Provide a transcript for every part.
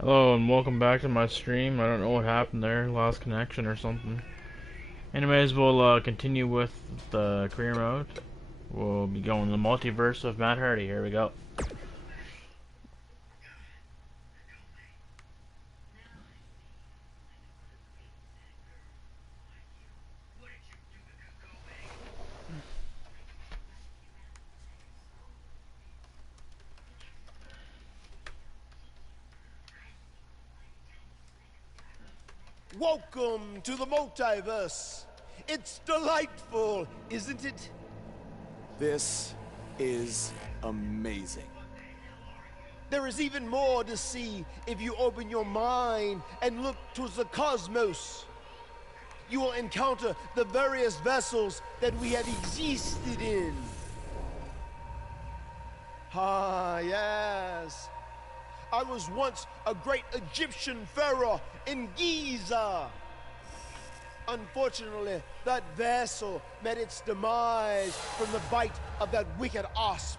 Hello and welcome back to my stream. I don't know what happened there, lost connection or something. Anyways, we'll continue with the career mode. We'll be going the multiverse of Matt Hardy. Here we go. Welcome to the multiverse. It's delightful, isn't it? This is amazing. There is even more to see if you open your mind and look towards the cosmos. You will encounter the various vessels that we have existed in. Ah, yes. I was once a great Egyptian pharaoh in Giza. Unfortunately, that vessel met its demise from the bite of that wicked asp.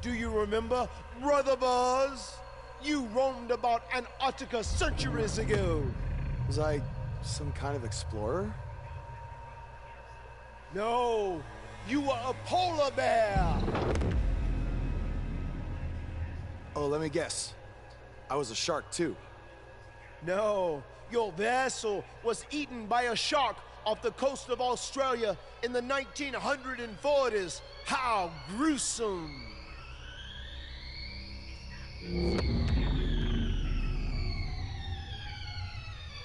Do you remember, Brother Buzz? You roamed about Antarctica centuries ago. Was I some kind of explorer? No, you were a polar bear. Oh, let me guess. I was a shark too. No, your vessel was eaten by a shark off the coast of Australia in the 1940s. How gruesome!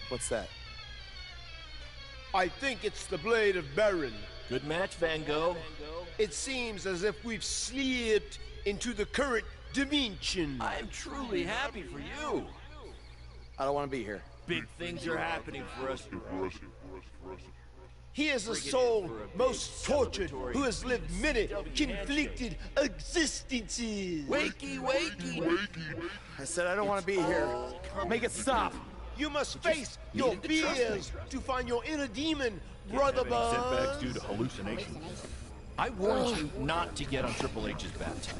What's that? I think it's the blade of Baron. Good match, Van Gogh. It seems as if we've slipped into the current dimension. I am truly happy for you. I don't want to be here. Big things are happening for us. He is a soul most tortured who has lived many conflicted existences. Wakey, wakey. I said I don't want to be here. Make it stop. You must face your fears to find your inner demon, Brother Buzz. Setbacks due to hallucinations. I warned you not to get on Triple H's bad side.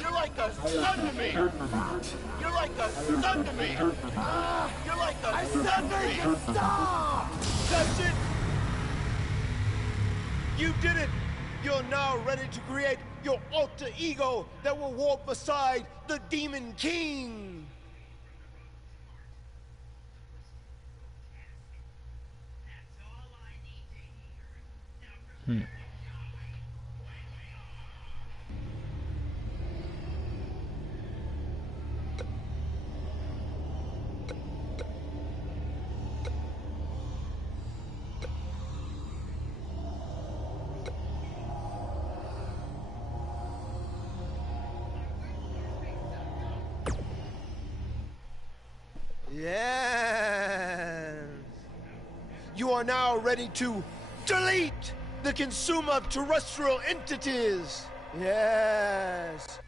You're like a son to me! You're like a son to me! You're like a son to me! Stop! That's it! You did it! You're now ready to create your alter ego that will walk beside the Demon King! Yes! You are now ready to delete the consumer of terrestrial entities! Yes!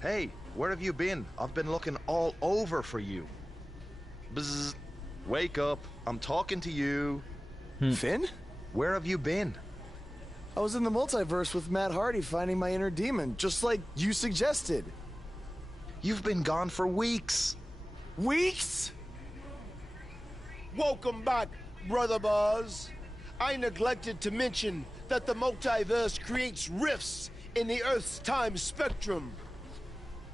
Hey, where have you been? I've been looking all over for you. Bzzz. Wake up. I'm talking to you. Finn? Where have you been? I was in the multiverse with Matt Hardy finding my inner demon, just like you suggested. You've been gone for weeks. Weeks? Welcome back, Brother Buzz. I neglected to mention that the multiverse creates rifts in the Earth's time spectrum.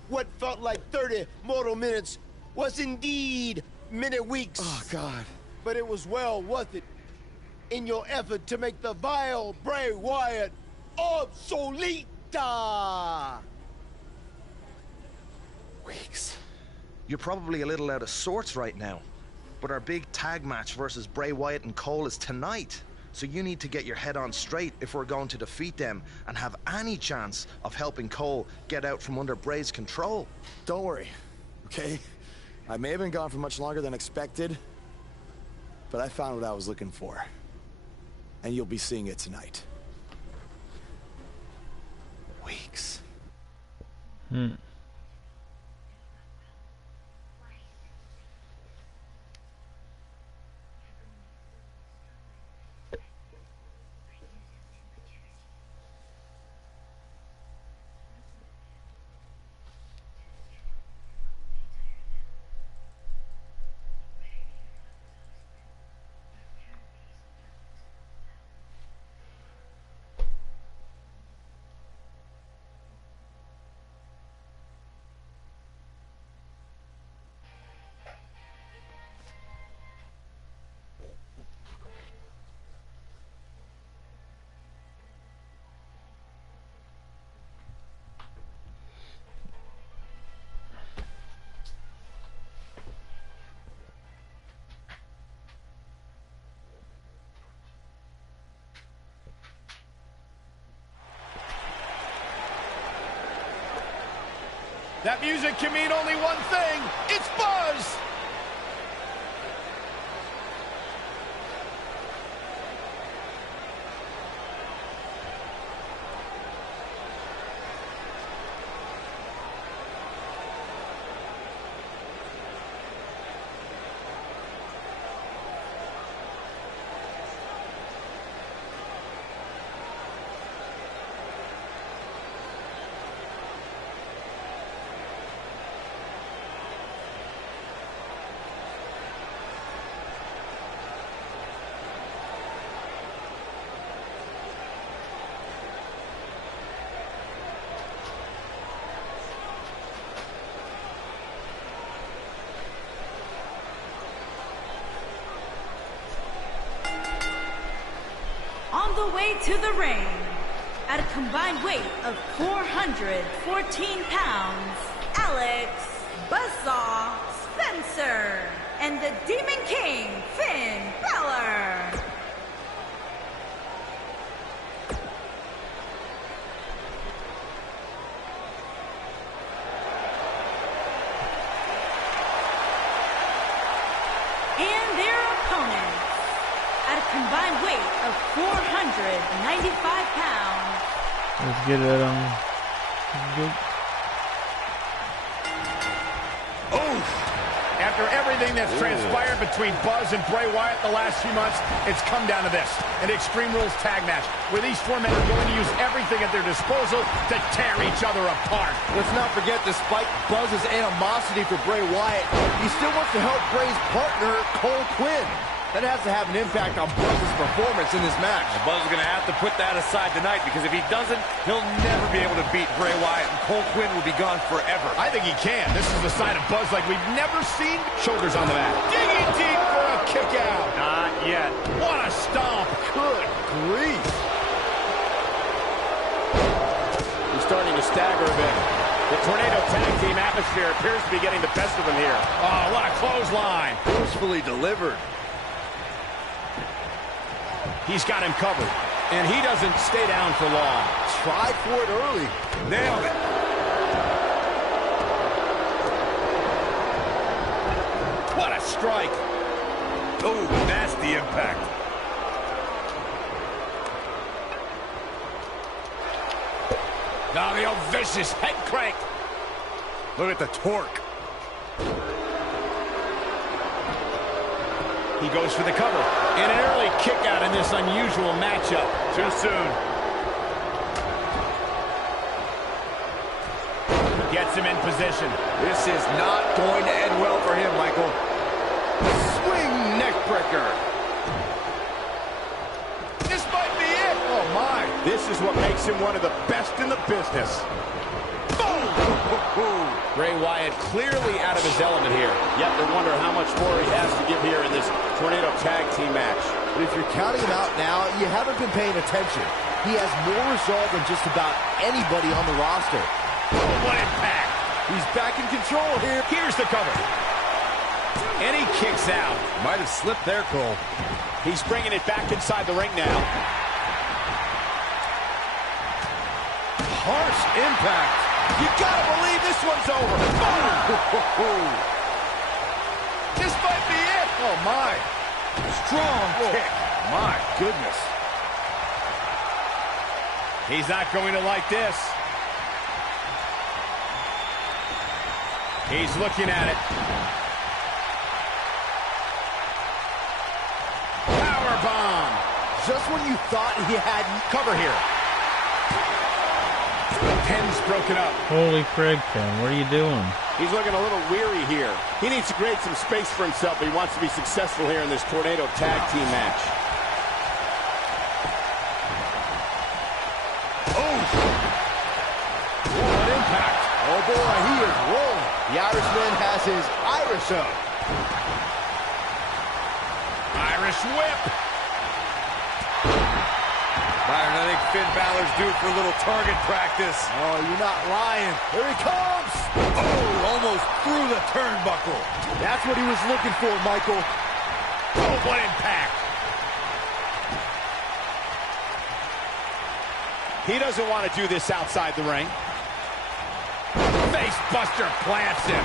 What felt like 30 mortal minutes was indeed many weeks. Oh, God. But it was well worth it in your effort to make the vile Bray Wyatt obsolete. Weeks. You're probably a little out of sorts right now, but our big tag match versus Bray Wyatt and Cole is tonight. So you need to get your head on straight if we're going to defeat them and have any chance of helping Cole get out from under Bray's control. Don't worry. okay? I may have been gone for much longer than expected, but I found what I was looking for. And you'll be seeing it tonight. Weeks. That music can mean only one thing. It's Buzz! On the way to the ring, at a combined weight of 414 pounds, Alex Buzzsaw Spencer and the Demon King, Finn Balor. And their opponents, at a combined weight of 495 pounds. Let's get it After everything that's transpired between Buzz and Bray Wyatt the last few months, it's come down to this, an Extreme Rules tag match, where these four men are going to use everything at their disposal to tear each other apart. Let's not forget, despite Buzz's animosity for Bray Wyatt, he still wants to help Bray's partner, Cole Quinn. That has to have an impact on Buzz's performance in this match. Well, Buzz is going to have to put that aside tonight, because if he doesn't, he'll never be able to beat Bray Wyatt, and Cole Quinn will be gone forever. I think he can. This is the side of Buzz like we've never seen. Shoulders on the mat. Digging deep for a kick out. Not yet. What a stomp. Good grief. He's starting to stagger a bit. The Tornado Tag Team atmosphere appears to be getting the best of him here. Oh, what a clothesline. Forcefully delivered. He's got him covered, and he doesn't stay down for long. Tried for it early. Nailed it. What a strike. Oh, nasty impact. Now the old vicious head crank. Look at the torque. He goes for the cover. And an early kick out in this unusual matchup. Too soon. Gets him in position. This is not going to end well for him, Michael. Swing neck breaker. This might be it. Oh, my. This is what makes him one of the best in the business. Boom! Bray Wyatt clearly out of his element here. You have to wonder how much more he has to give here in this Tornado Tag Team match. But if you're counting him out now, you haven't been paying attention. He has more resolve than just about anybody on the roster. What impact. He's back in control here. Here's the cover. And he kicks out. Might have slipped there, Cole. He's bringing it back inside the ring now. Harsh impact. You gotta believe this one's over. Boom! This might be it. Oh, my. Strong kick. My goodness. He's not going to like this. He's looking at it. Powerbomb. Just when you thought he had cover here. The pin's broken up. Holy frig, Ken, what are you doing? He's looking a little weary here. He needs to create some space for himself, but he wants to be successful here in this Tornado Tag Team match. Oh! What impact. Oh, boy, he is rolling. The Irishman has his Irish up. Irish whip. Byron, I think Finn Balor's due for a little target practice. Oh, you're not lying. Here he comes. Oh, almost through the turnbuckle. That's what he was looking for, Michael. Oh, what impact. He doesn't want to do this outside the ring. Face buster plants him.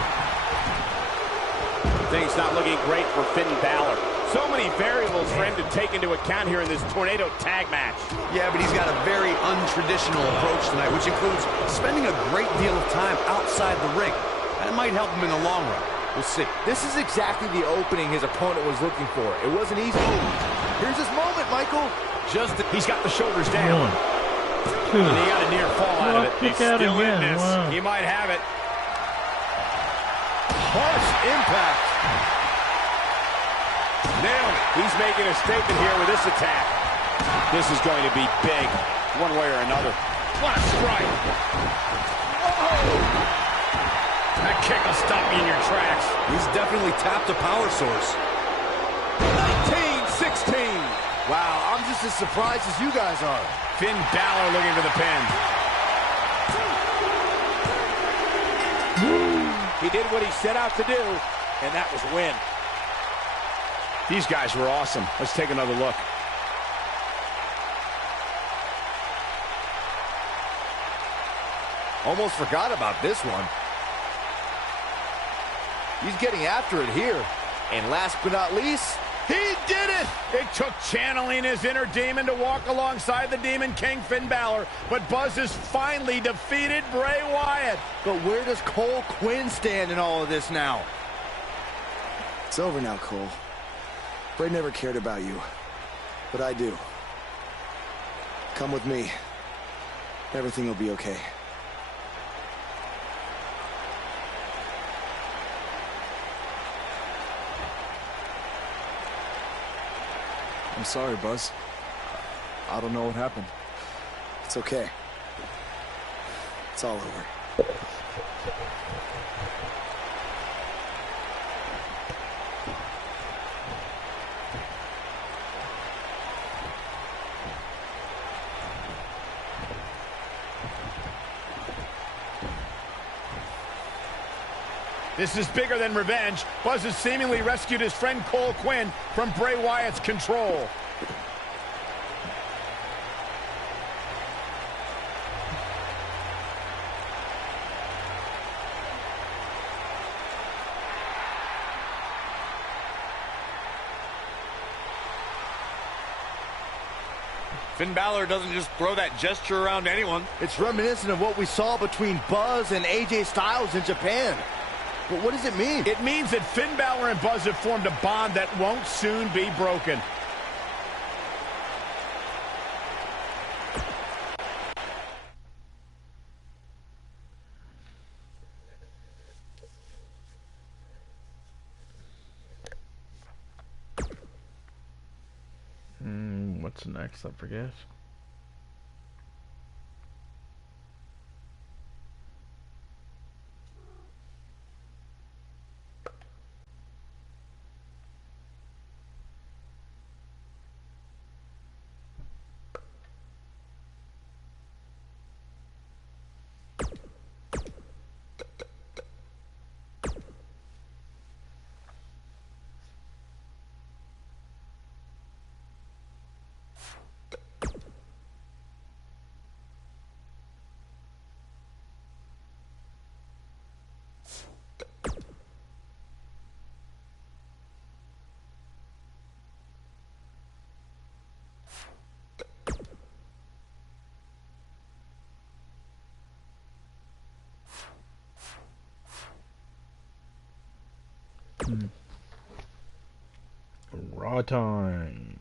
Things not looking great for Finn Balor. So many variables for him to take into account here in this Tornado Tag match. Yeah, but he's got a very untraditional approach tonight, which includes spending a great deal of time outside the ring. That might help him in the long run. We'll see. This is exactly the opening his opponent was looking for. It wasn't easy. Here's his moment, Michael. He's got the shoulders down. 1, 2. And he got a near fall out of it. Kick He's out still in again. this. Wow. He might have it. Harsh impact. Nailed it. He's making a statement here with this attack. This is going to be big, one way or another. What a strike. Whoa. That kick will stop you in your tracks. He's definitely tapped a power source. 19-16. Wow, I'm just as surprised as you guys are. Finn Balor looking for the pin. He did what he set out to do, and that was win. These guys were awesome. Let's take another look. Almost forgot about this one. He's getting after it here. And last but not least, He did it! It took channeling his inner demon to walk alongside the Demon King Finn Balor, but Buzz has finally defeated Bray Wyatt. but where does Cole Quinn stand in all of this now? It's over now, Cole. Bray never cared about you, but I do. Come with me. Everything will be okay. I'm sorry, Buzz. I don't know what happened. It's okay. It's all over. This is bigger than revenge. Buzz has seemingly rescued his friend Cole Quinn from Bray Wyatt's control. Finn Balor doesn't just throw that gesture around anyone. It's reminiscent of what we saw between Buzz and AJ Styles in Japan. But what does it mean? It means that Finn Balor and Buzz have formed a bond that won't soon be broken. What's next? I forget. Raw time.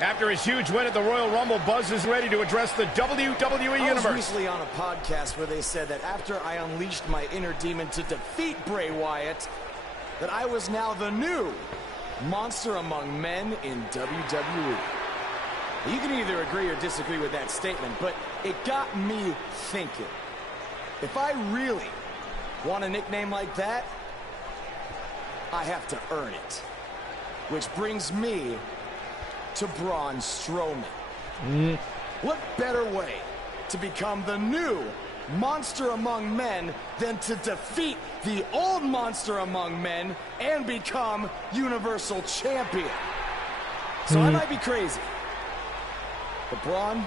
After his huge win at the Royal Rumble, Buzz is ready to address the WWE Universe. I was recently on a podcast where they said that after I unleashed my inner demon to defeat Bray Wyatt, that I was now the new monster among men in WWE. You can either agree or disagree with that statement, but it got me thinking. If I really want a nickname like that, I have to earn it. Which brings me to Braun Strowman. What better way to become the new monster among men than to defeat the old monster among men and become Universal Champion? So I might be crazy, but Braun,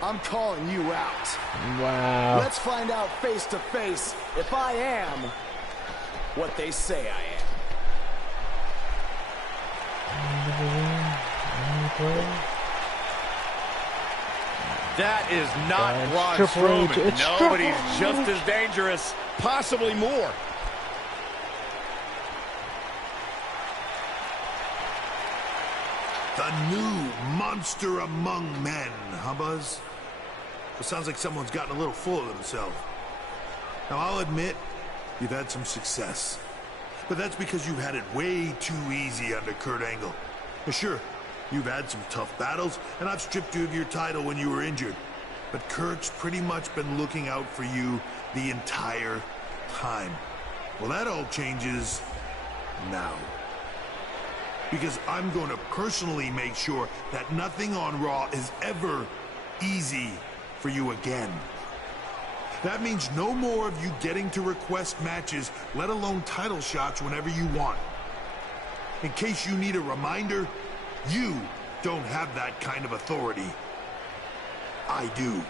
I'm calling you out. Wow. Let's find out face to face if I am what they say I am. That is not Braun Triple H. Strowman. It's Nobody's Triple just H. as dangerous. Possibly more. The new monster among men, huh, Buzz? It sounds like someone's gotten a little full of themselves. Now, I'll admit, you've had some success. But that's because you've had it way too easy under Kurt Angle. Well, sure, you've had some tough battles, and I've stripped you of your title when you were injured. But Kurt's pretty much been looking out for you the entire time. Well, that all changes now. Because I'm going to personally make sure that nothing on Raw is ever easy for you again. That means no more of you getting to request matches, let alone title shots whenever you want. In case you need a reminder, you don't have that kind of authority. I do.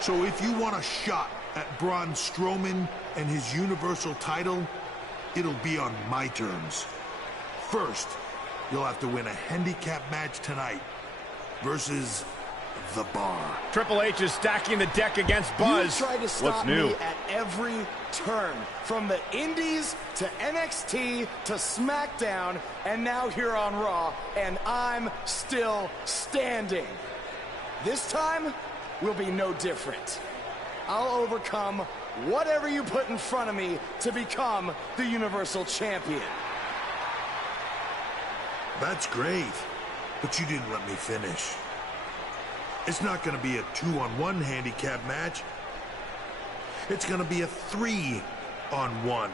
So if you want a shot at Braun Strowman and his Universal title, it'll be on my terms. First, you'll have to win a handicap match tonight versus The Bar. Triple H is stacking the deck against Buzz. You tried to stop What's new? me at every turn, from the Indies to NXT to SmackDown, and now here on Raw, and I'm still standing. This time will be no different. I'll overcome whatever you put in front of me to become the Universal Champion. That's great, but you didn't let me finish. It's not going to be a 2-on-1 handicap match. It's going to be a 3-on-1.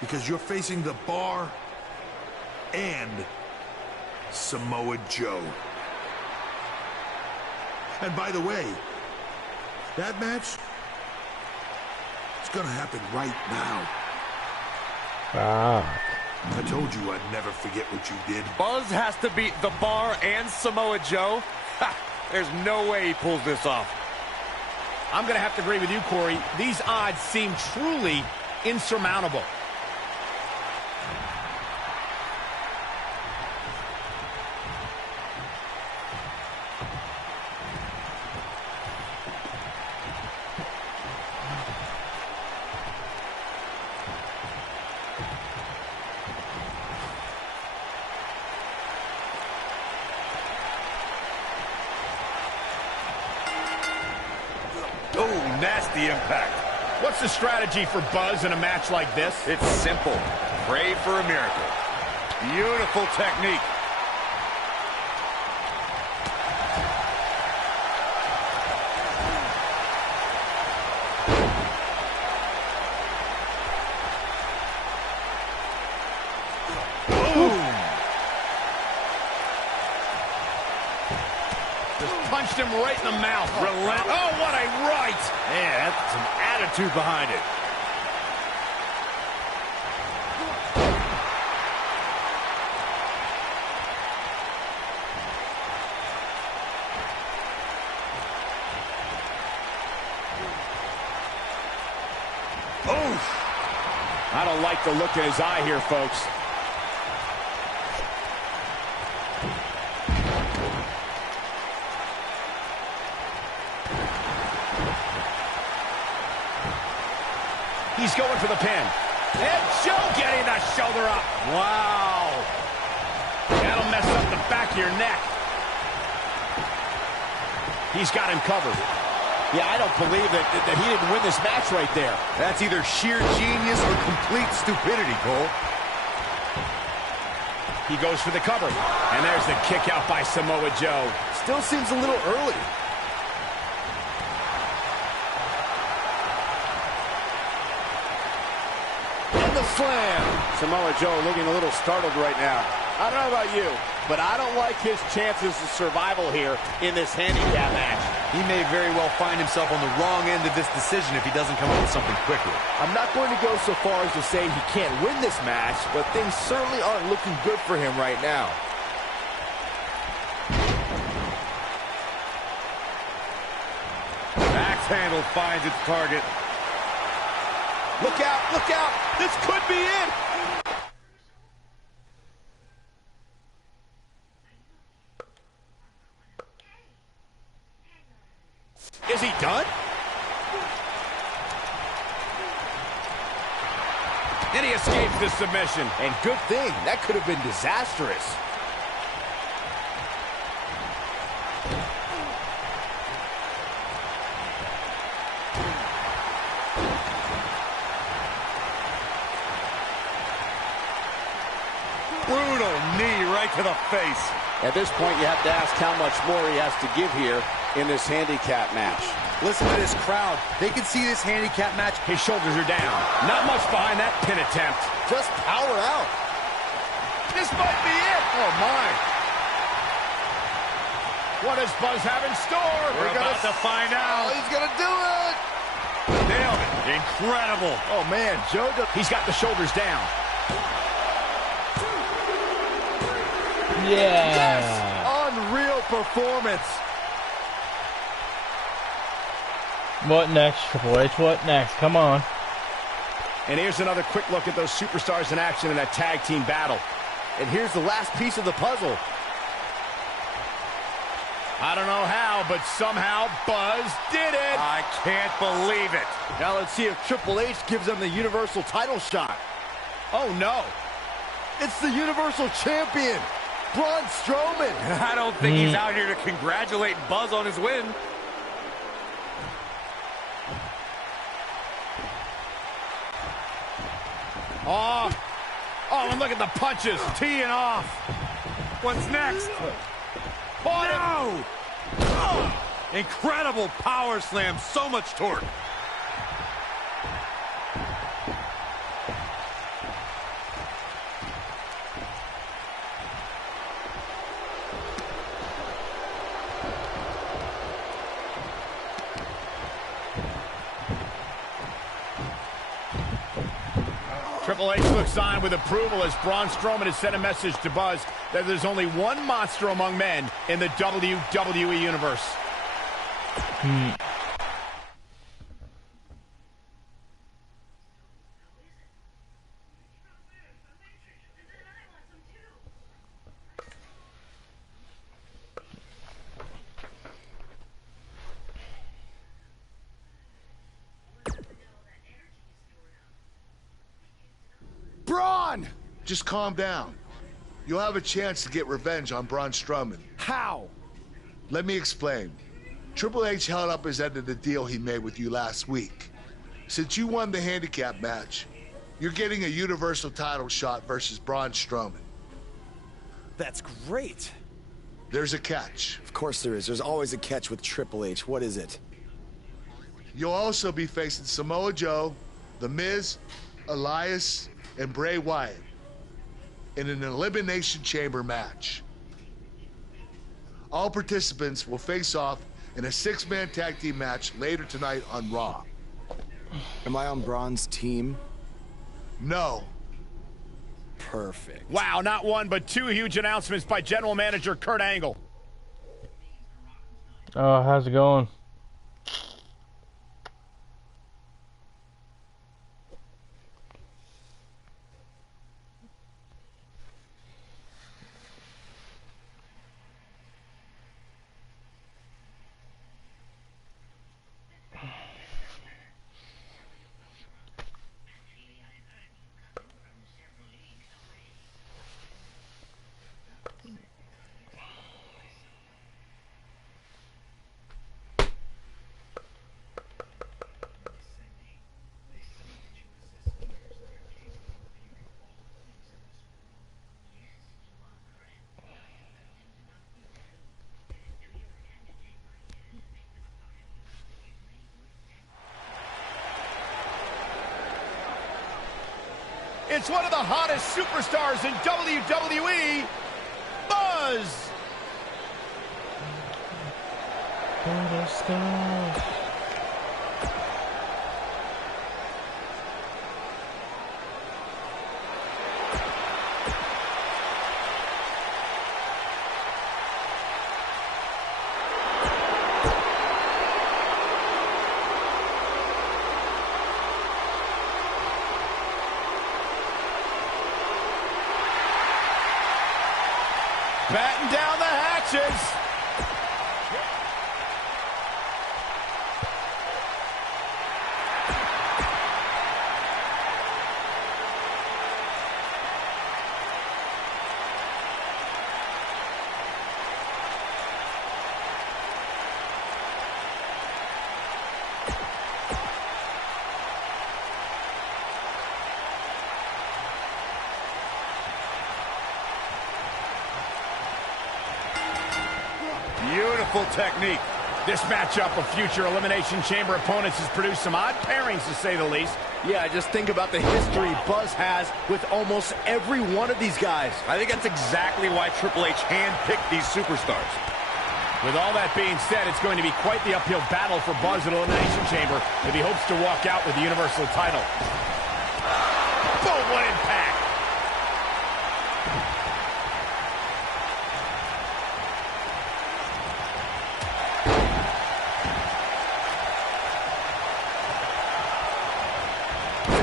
Because you're facing The Bar and Samoa Joe. And by the way, that match, it's going to happen right now. I told you I'd never forget what you did. Buzz has to beat The Bar and Samoa Joe. Ha! There's no way he pulls this off. I'm going to have to agree with you, Corey. These odds seem truly insurmountable. Oh, nasty impact. What's the strategy for Buzz in a match like this? It's simple. Pray for a miracle. Beautiful technique. Punched him right in the mouth. Oh, what a right! Man, that's some attitude behind it. Oof. I don't like the look in his eye here, folks. He's going for the pin. And Joe getting the shoulder up. Wow. That'll mess up the back of your neck. He's got him covered. Yeah, I don't believe that he didn't win this match right there. That's either sheer genius or complete stupidity, Cole. He goes for the cover. And there's the kick out by Samoa Joe. Still seems a little early. Slam. Samoa Joe looking a little startled right now. I don't know about you, but I don't like his chances of survival here in this handicap match. He may very well find himself on the wrong end of this decision if he doesn't come up with something quickly. I'm not going to go so far as to say he can't win this match, but things certainly aren't looking good for him right now. Axe handle finds its target. Look out, look out. This could be it. Is he done? And he escapes the submission. And good thing. That could have been disastrous. Brutal knee right to the face. At this point, you have to ask how much more he has to give here in this handicap match. Listen to this crowd. They can see this handicap match. His shoulders are down. Not much behind that pin attempt. Just power out. This might be it. Oh, my. What does Buzz have in store? We're about to find out. Oh, he's going to do it. Nailed it. Incredible. Oh, man. Joe, he's got the shoulders down. Yeah. Yes! Unreal performance. What next, Triple H? What next? Come on. And here's another quick look at those superstars in action in a tag team battle. And here's the last piece of the puzzle. I don't know how, but somehow Buzz did it. I can't believe it. Now let's see if Triple H gives them the Universal title shot. Oh, no. It's the Universal Champion, Braun Strowman. I don't think he's out here to congratulate Buzz on his win. Oh, and look at the punches, teeing off. What's next? Oh, no! Incredible power slam, so much torque. Triple H looks on with approval as Braun Strowman has sent a message to Buzz that there's only one monster among men in the WWE Universe. Braun! Just calm down. You'll have a chance to get revenge on Braun Strowman. How? Let me explain. Triple H held up his end of the deal he made with you last week. Since you won the handicap match, you're getting a Universal title shot versus Braun Strowman. That's great. There's a catch. Of course there is. There's always a catch with Triple H. What is it? You'll also be facing Samoa Joe, The Miz, Elias, and Bray Wyatt in an Elimination Chamber match. All participants will face off in a 6-man tag team match later tonight on Raw. Am I on Braun's team? No. Perfect. Wow, not one, but two huge announcements by General Manager Kurt Angle. Oh, how's it going? It's one of the hottest superstars in WWE, Buzz. Batten down the hatches. Beautiful technique. This matchup of future Elimination Chamber opponents has produced some odd pairings, to say the least. Yeah, just think about the history Buzz has with almost every one of these guys. I think that's exactly why Triple H handpicked these superstars. With all that being said, it's going to be quite the uphill battle for Buzz at Elimination Chamber if he hopes to walk out with the Universal title. Boom, what impact!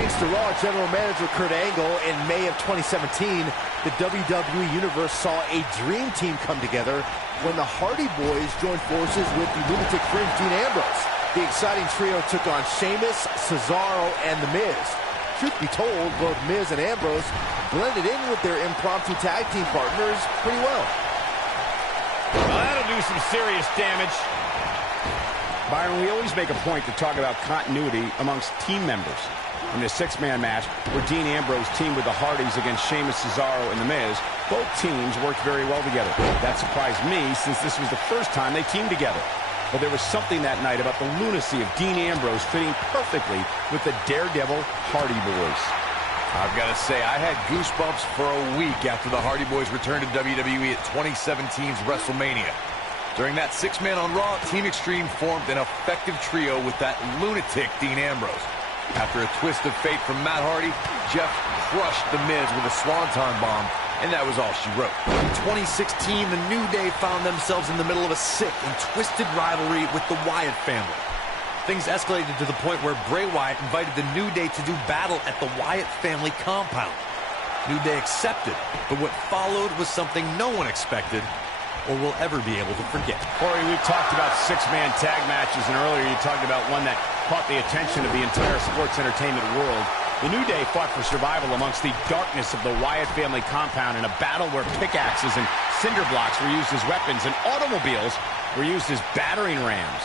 Thanks to Raw General Manager Kurt Angle, in May of 2017, the WWE Universe saw a dream team come together when the Hardy Boys joined forces with the Lunatic Fringe Dean Ambrose. The exciting trio took on Sheamus, Cesaro, and The Miz. Truth be told, both Miz and Ambrose blended in with their impromptu tag team partners pretty well. Well, that'll do some serious damage. Byron, we always make a point to talk about continuity amongst team members. In the 6-man match, where Dean Ambrose teamed with the Hardys against Sheamus, Cesaro, and The Miz, both teams worked very well together. That surprised me, since this was the first time they teamed together. But there was something that night about the lunacy of Dean Ambrose fitting perfectly with the Daredevil Hardy Boys. I've got to say, I had goosebumps for a week after the Hardy Boys returned to WWE at 2017's Wrestlemania. During that 6-man on Raw, Team Extreme formed an effective trio with that lunatic Dean Ambrose. After a twist of fate from Matt Hardy, Jeff crushed The Miz with a Swanton bomb, and that was all she wrote. In 2016, the New Day found themselves in the middle of a sick and twisted rivalry with the Wyatt family. Things escalated to the point where Bray Wyatt invited the New Day to do battle at the Wyatt family compound. New Day accepted, but what followed was something no one expected or will ever be able to forget. Corey, we've talked about 6-man tag matches, and earlier you talked about one that caught the attention of the entire sports entertainment world. The New Day fought for survival amongst the darkness of the Wyatt family compound in a battle where pickaxes and cinder blocks were used as weapons and automobiles were used as battering rams.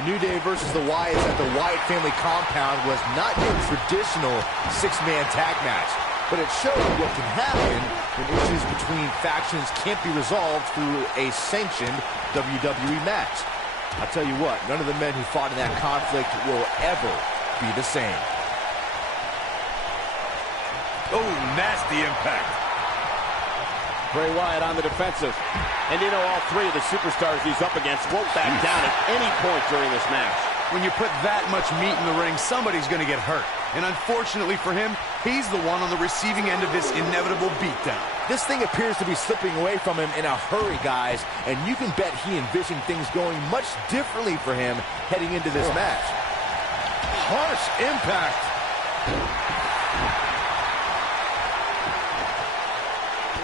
The New Day versus the Wyatts at the Wyatt family compound was not your traditional six-man tag match, but it showed what can happen when issues between factions can't be resolved through a sanctioned WWE match. I'll tell you what, none of the men who fought in that conflict will ever be the same. Oh, nasty impact. Bray Wyatt on the defensive. And you know all three of the superstars he's up against won't back down at any point during this match. When you put that much meat in the ring, somebody's going to get hurt. And unfortunately for him, he's the one on the receiving end of this inevitable beatdown. This thing appears to be slipping away from him in a hurry, guys, and you can bet he envisioned things going much differently for him heading into this match. Harsh impact.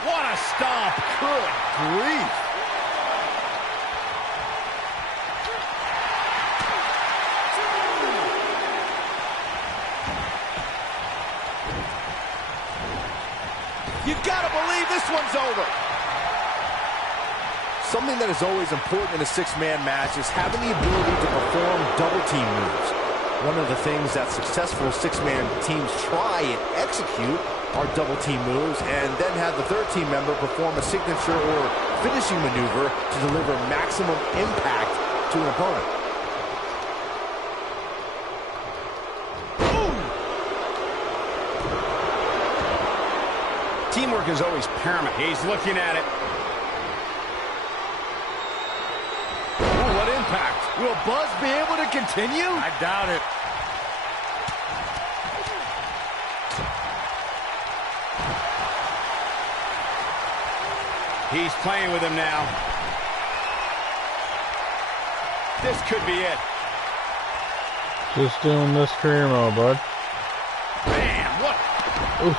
What a stomp! Good grief! You gotta believe this one's over. Something that is always important in a six-man match is having the ability to perform double team moves. One of the things that successful six-man teams try and execute are double team moves, and then have the third team member perform a signature or finishing maneuver to deliver maximum impact to an opponent. Teamwork is always paramount. He's looking at it. Oh, what impact. Will Buzz be able to continue? I doubt it. He's playing with him now. This could be it. Just doing this career mode, bud. Bam! What? Oof.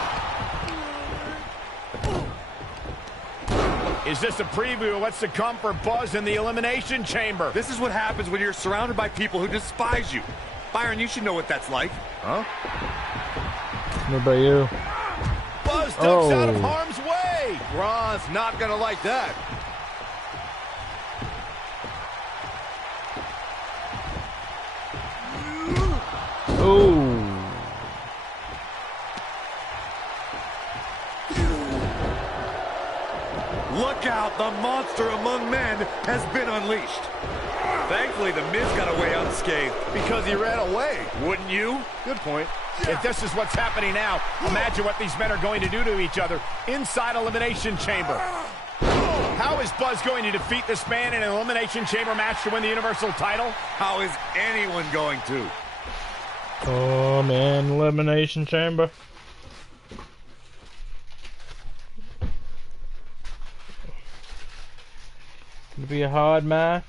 Is this a preview of what's to come for Buzz in the Elimination Chamber? This is what happens when you're surrounded by people who despise you. Byron, you should know what that's like. Huh? What about you? Buzz ducks out of harm's way. Braun's not gonna like that. Oh. Look out, the monster among men has been unleashed. Thankfully, the Miz got away unscathed. Because he ran away. Wouldn't you? Good point. If this is what's happening now, imagine what these men are going to do to each other inside Elimination Chamber. How is Buzz going to defeat this man in an Elimination Chamber match to win the Universal title? How is anyone going to? Oh man, Elimination Chamber. Gonna be a hard match.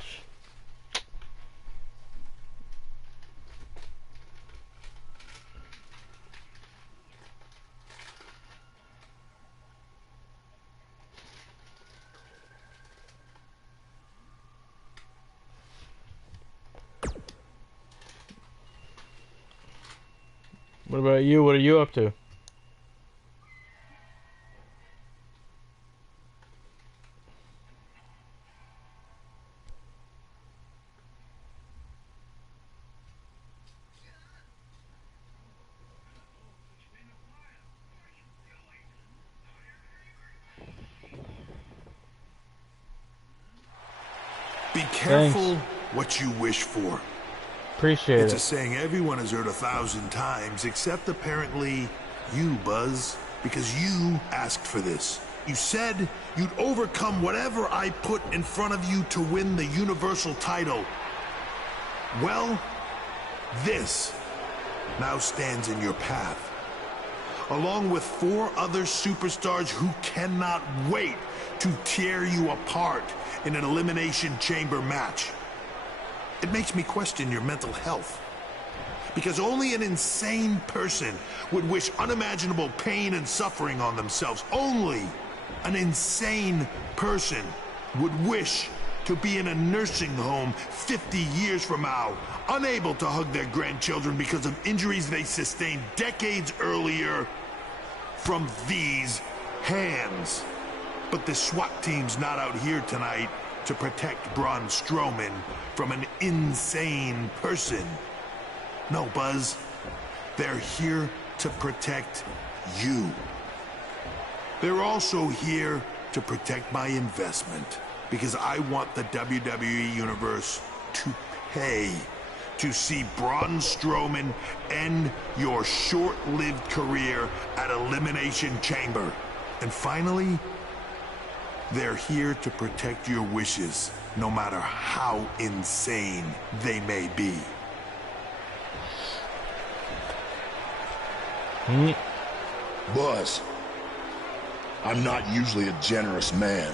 What about you? What are you up to? Be careful what you wish for. Appreciate It's it. a saying everyone has heard 1,000 times, except apparently you, Buzz, because you asked for this. You said you'd overcome whatever I put in front of you to win the Universal title. Well, this now stands in your path, along with 4 other superstars who cannot wait to tear you apart in an Elimination Chamber match. It makes me question your mental health. Because only an insane person would wish unimaginable pain and suffering on themselves. Only an insane person would wish to be in a nursing home 50 years from now, unable to hug their grandchildren because of injuries they sustained decades earlier from these hands. But the SWAT team's not out here tonight to protect Braun Strowman from an insane person. No, Buzz. They're here to protect you. They're also here to protect my investment, because I want the WWE Universe to pay to see Braun Strowman end your short-lived career at Elimination Chamber. And finally, they're here to protect your wishes, no matter how insane they may be. Buzz, I'm not usually a generous man,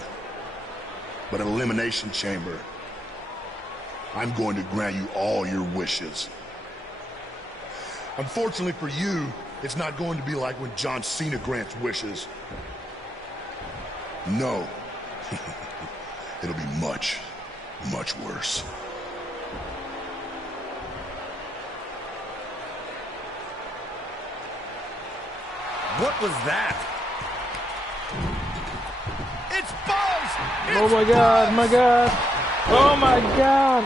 but at Elimination Chamber, I'm going to grant you all your wishes. Unfortunately for you, it's not going to be like when John Cena grants wishes. No. It'll be much, much worse. What was that? It's Buzz! Oh my God, my God. Oh my God.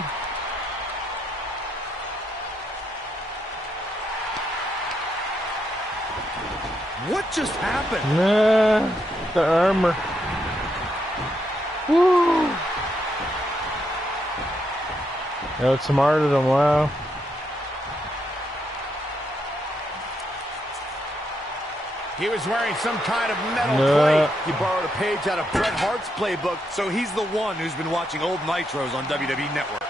What just happened? Nah, the armor. Woo! That was smarter than wow. He was wearing some kind of metal Nah. plate. He borrowed a page out of Bret Hart's playbook, so he's the one who's been watching old Nitros on WWE Network.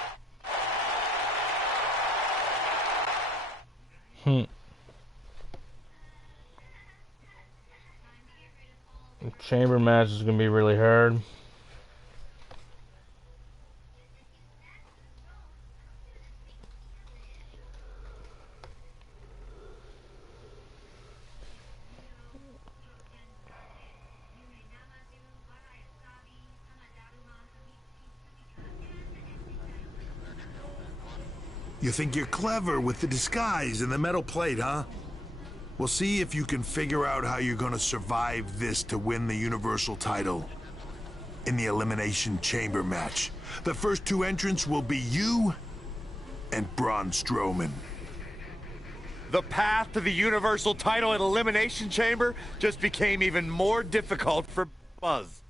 Chamber match is gonna be really hard. You think you're clever with the disguise and the metal plate, huh? We'll see if you can figure out how you're gonna survive this to win the Universal title in the Elimination Chamber match. The first two entrants will be you and Braun Strowman. The path to the Universal title at Elimination Chamber just became even more difficult for Buzz.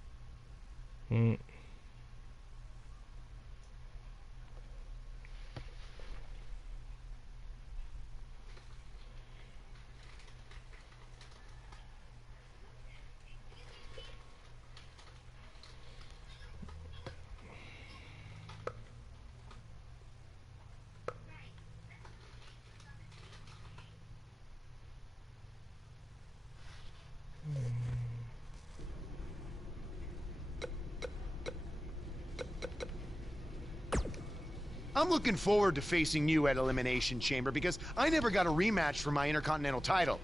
I'm looking forward to facing you at Elimination Chamber because I never got a rematch for my Intercontinental title.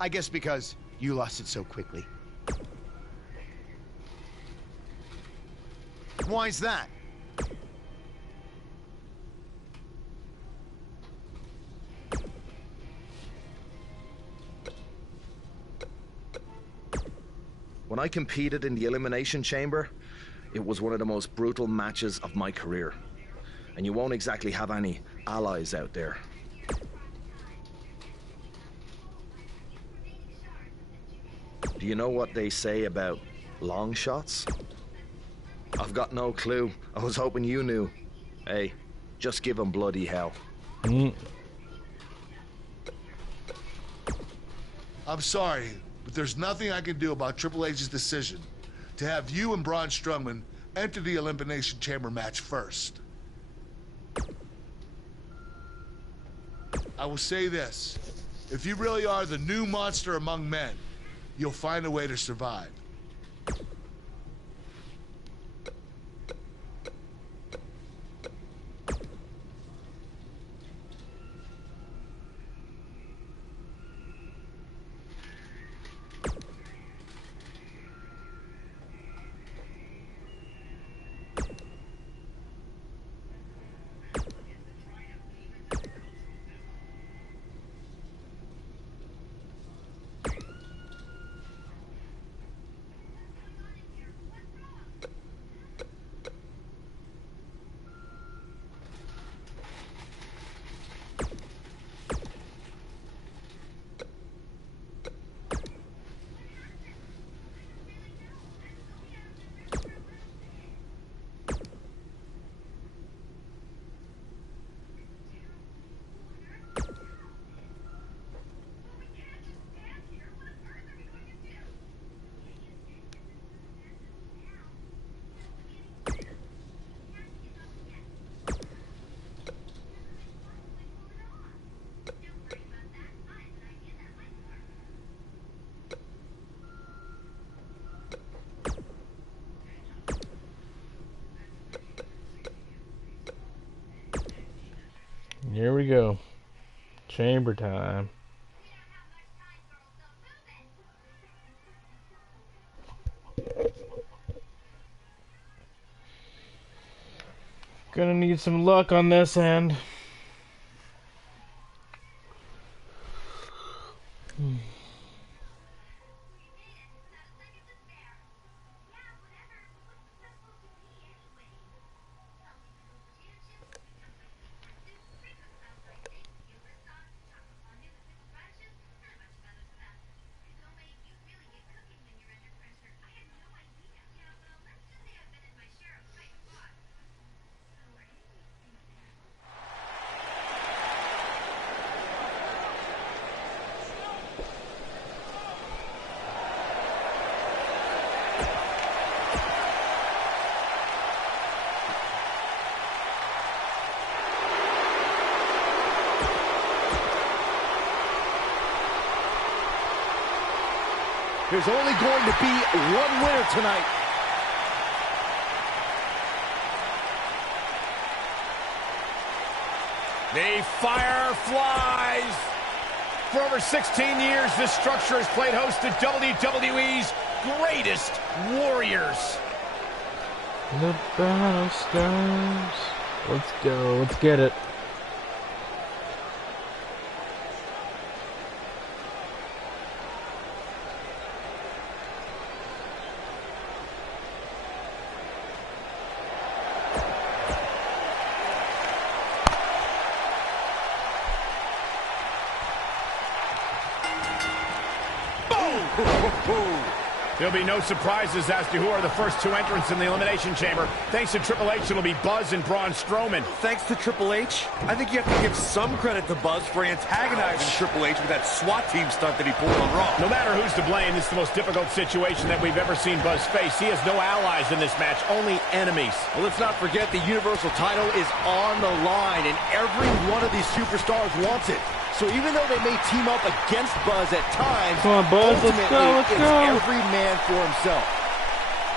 I guess because you lost it so quickly. Why's that? When I competed in the Elimination Chamber, it was one of the most brutal matches of my career. And you won't exactly have any allies out there. Do you know what they say about long shots? I've got no clue. I was hoping you knew. Hey, just give them bloody hell. I'm sorry, but there's nothing I can do about Triple H's decision to have you and Braun Strowman enter the Elimination Chamber match first. I will say this. If you really are the new monster among men, you'll find a way to survive. Here we go. Chamber time. Gonna need some luck on this end. There's only going to be one winner tonight. The fire flies. For over 16 years, this structure has played host to WWE's greatest warriors. The battle starts. Let's go. Let's get it. There'll be no surprises as to who are the first two entrants in the Elimination Chamber. Thanks to Triple H, it'll be Buzz and Braun Strowman. Thanks to Triple H, I think you have to give some credit to Buzz for antagonizing Triple H with that SWAT team stunt that he pulled on Raw. No matter who's to blame, it's the most difficult situation that we've ever seen Buzz face. He has no allies in this match, only enemies. Well, let's not forget the Universal title is on the line, and every one of these superstars wants it. So even though they may team up against Buzz at times, come on, Buzz, let's go, let's go. Every man for himself.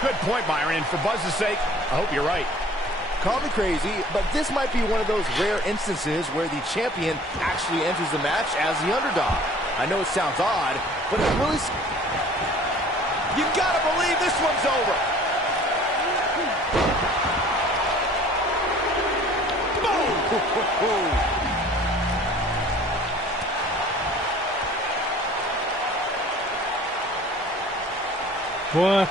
Good point, Byron, and for Buzz's sake, I hope you're right. Call me crazy, but this might be one of those rare instances where the champion actually enters the match as the underdog. I know it sounds odd, but it really... You gotta believe this one's over. Boom! What?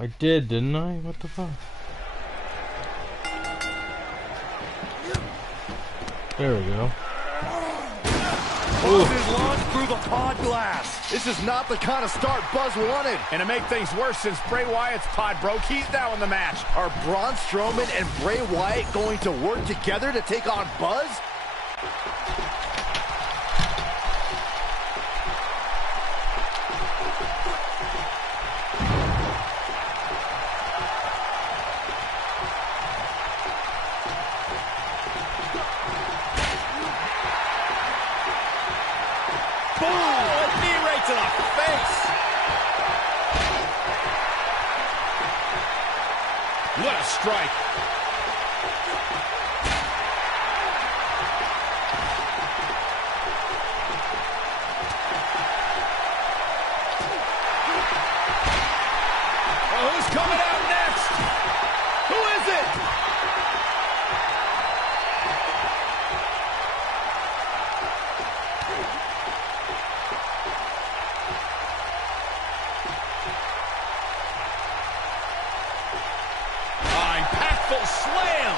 I did, didn't I? What the fuck? There we go. Buzz is launched through the pod glass. This is not the kind of start Buzz wanted. And to make things worse, since Bray Wyatt's pod broke, he's now in the match. Are Braun Strowman and Bray Wyatt going to work together to take on Buzz? What a strike. Well, who's coming out next? Who is it? Slam!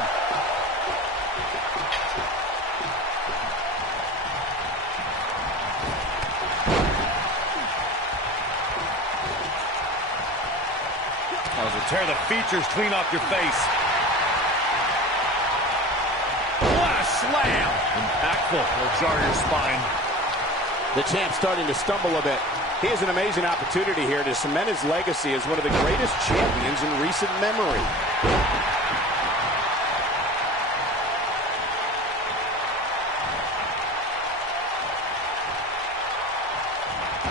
Tear the features clean off your face. What a slam! Impactful. Will jar your spine. The champ's starting to stumble a bit. He has an amazing opportunity here to cement his legacy as one of the greatest champions in recent memory.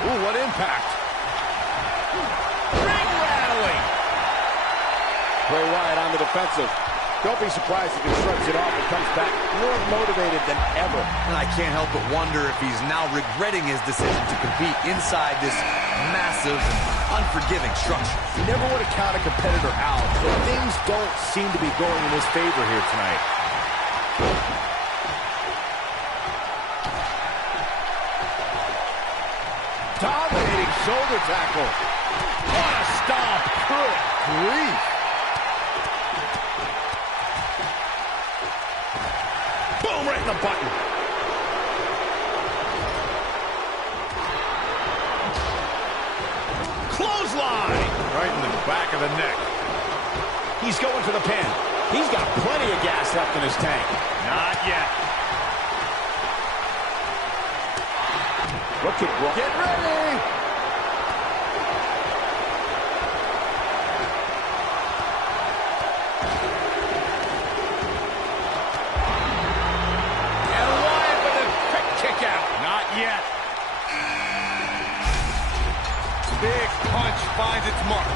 Ooh, what impact. Ring rattling. Bray offensive. Don't be surprised if he shrugs it off and comes back more motivated than ever. And I can't help but wonder if he's now regretting his decision to compete inside this massive and unforgiving structure. You never want to count a competitor out, but things don't seem to be going in his favor here tonight. Dominating shoulder tackle. What a stomp. Good grief. Boom, right in the button. Clothesline. Right in the back of the neck. He's going for the pin. He's got plenty of gas left in his tank. Not yet. Look at Braun. Get ready. And Wyatt with a quick kick out. Not yet. Big punch finds its mark.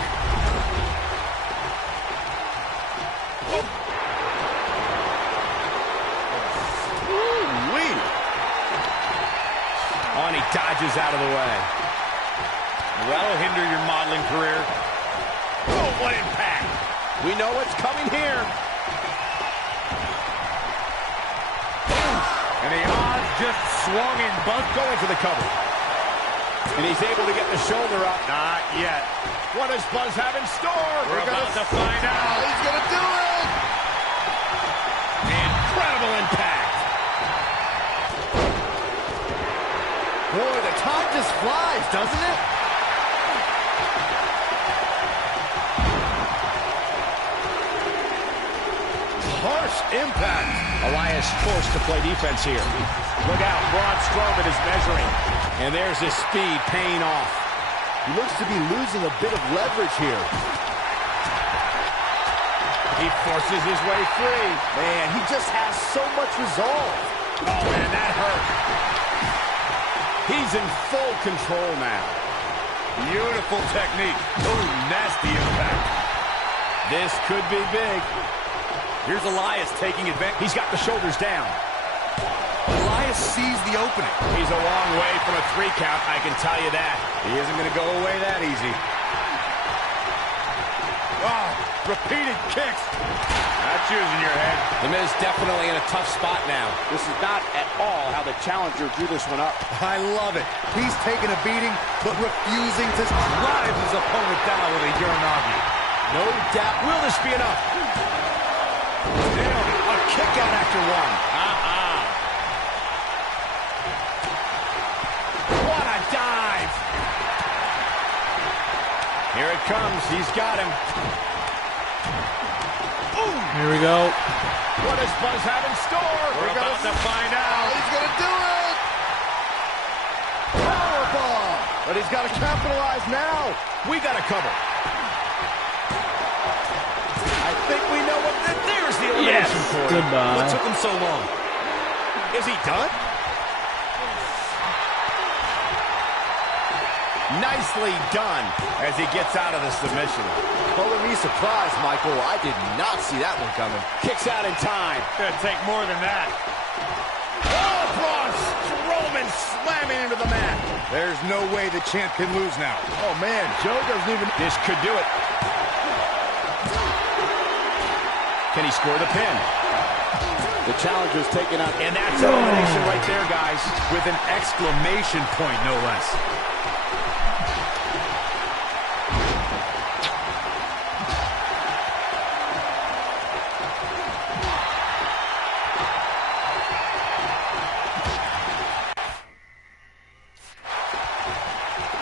Ooh-wee. Oh, and he dodges out of the way. That'll hinder your modeling career. Oh, what impact. We know what's coming here. And the odds just swung in. Buzz going for the cover. And he's able to get the shoulder up. Not yet. What does Buzz have in store? We're about to find out. He's going to do it. Incredible impact. Boy, the time just flies, doesn't it? Harsh impact. Elias forced to play defense here. Look out, Braun Strowman is measuring. And there's his speed paying off. He looks to be losing a bit of leverage here. He forces his way free. Man, he just has so much resolve. Oh, man, that hurt. He's in full control now. Beautiful technique. Oh, nasty impact. This could be big. Here's Elias taking advantage. He's got the shoulders down. Elias sees the opening. He's a long way from a 3 count, I can tell you that. He isn't going to go away that easy. Oh, repeated kicks. That's using your head. The Miz definitely in a tough spot now. This is not at all how the challenger drew this one up. I love it. He's taking a beating, but refusing to drive his opponent down with a Uranagi. No doubt. Will this be enough? Damn, a kick out after one. What a dive. Here it comes. He's got him. Ooh. Here we go. What does Buzz have in store? We're about to find out. He's going to do it. Powerbomb. But he's got to capitalize now. We got to cover. I think we know what. There's the elimination point. Goodbye. What took him so long? Is he done? Nicely done as he gets out of the submission. Color me surprised, Michael. I did not see that one coming. Kicks out in time. Gonna take more than that. Oh, Braun Strowman slamming into the mat. There's no way the champ can lose now. Oh, man, Joe doesn't even... This could do it. Can he score the pin? The challenger's taken out. And that's elimination right there, guys. With an exclamation point, no less.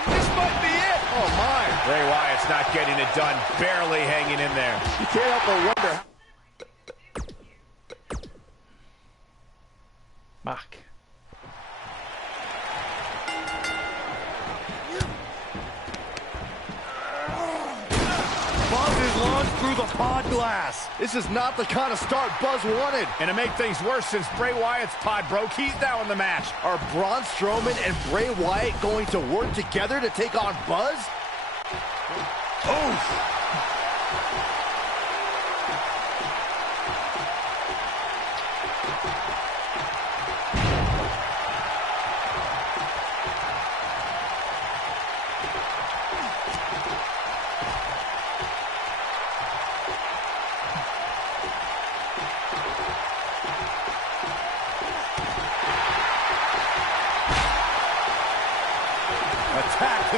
This might be it. Oh, my. Bray Wyatt's not getting it done. Barely hanging in there. You can't help but wonder. Back. Buzz is launched through the pod glass. This is not the kind of start Buzz wanted. And to make things worse, since Bray Wyatt's pod broke, he's now in the match. Are Braun Strowman and Bray Wyatt going to work together to take on Buzz? Oof.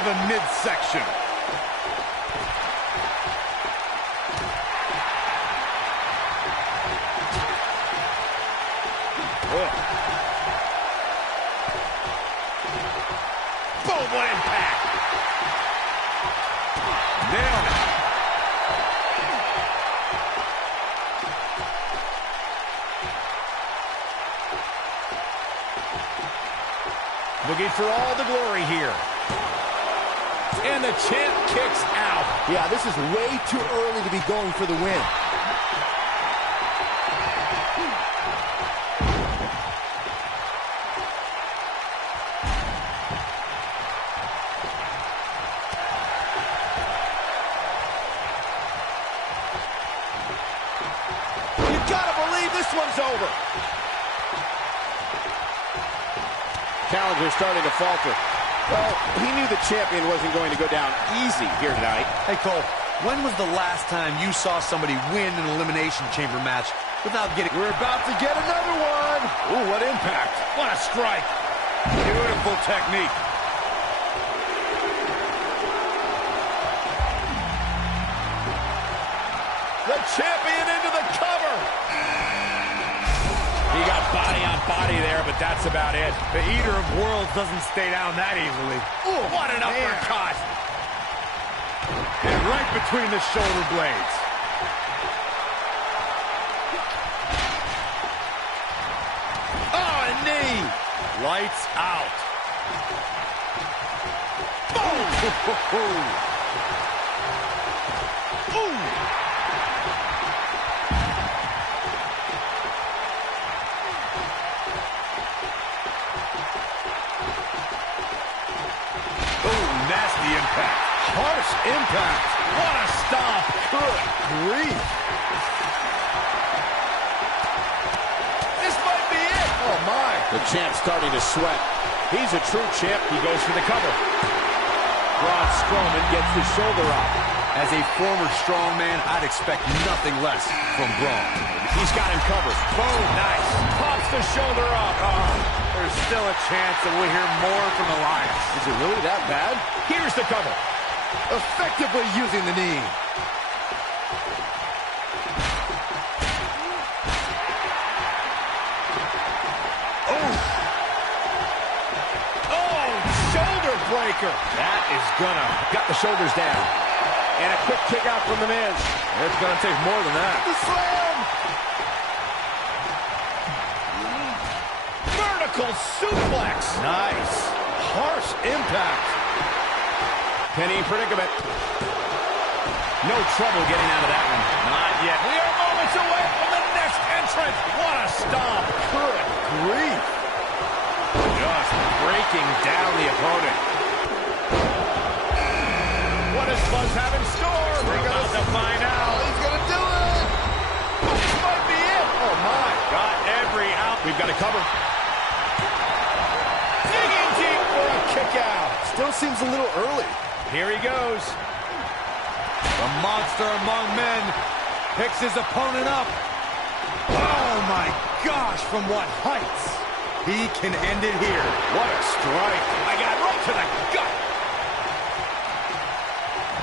the midsection. Boom, what impact! Nailed it. Looking for all the glory here. And the champ kicks out. Yeah, this is way too early to be going for the win. You gotta believe this one's over. Challenger starting to falter. Well, he knew the champion wasn't going to go down easy here tonight. Hey, Cole, when was the last time you saw somebody win an Elimination Chamber match without getting... We're about to get another one. Ooh, what impact. What a strike. Beautiful technique. The champion into the cover. He got body on body there, but that's about it. The Eater of Worlds doesn't stay down that easily. Ooh, what an uppercut. And right between the shoulder blades. Oh, a knee. Lights out. Boom. Ooh. Nasty impact. Harsh impact. What a stomp. Good grief. This might be it. Oh, my. The champ's starting to sweat. He's a true champ. He goes for the cover. Braun Strowman gets the shoulder up. As a former strongman, I'd expect nothing less from Braun. He's got him covered. Boom. Nice. Pops the shoulder up. Oh. There's still a chance that we'll hear more from the Lions. Is it really that bad? Here's the cover. Effectively using the knee. Oh, shoulder breaker. That is gonna. Got the shoulders down. And a quick kick out from the Miz. It's gonna take more than that. The slam. Vertical suplex. Nice. Harsh impact. Penny in predicament. No trouble getting out of that one. Not yet. We are moments away from the next entrant. What a stomp. Good grief. Just breaking down the opponent. What does Buzz have in store? We're about to find out. He's going to do it. This might be it. Oh, my. Got every out. We've got to cover. Digging deep for a kick out. Still seems a little early. Here he goes. The monster among men picks his opponent up. Oh, my gosh. From what heights? He can end it here. What a strike. I got right to the gut.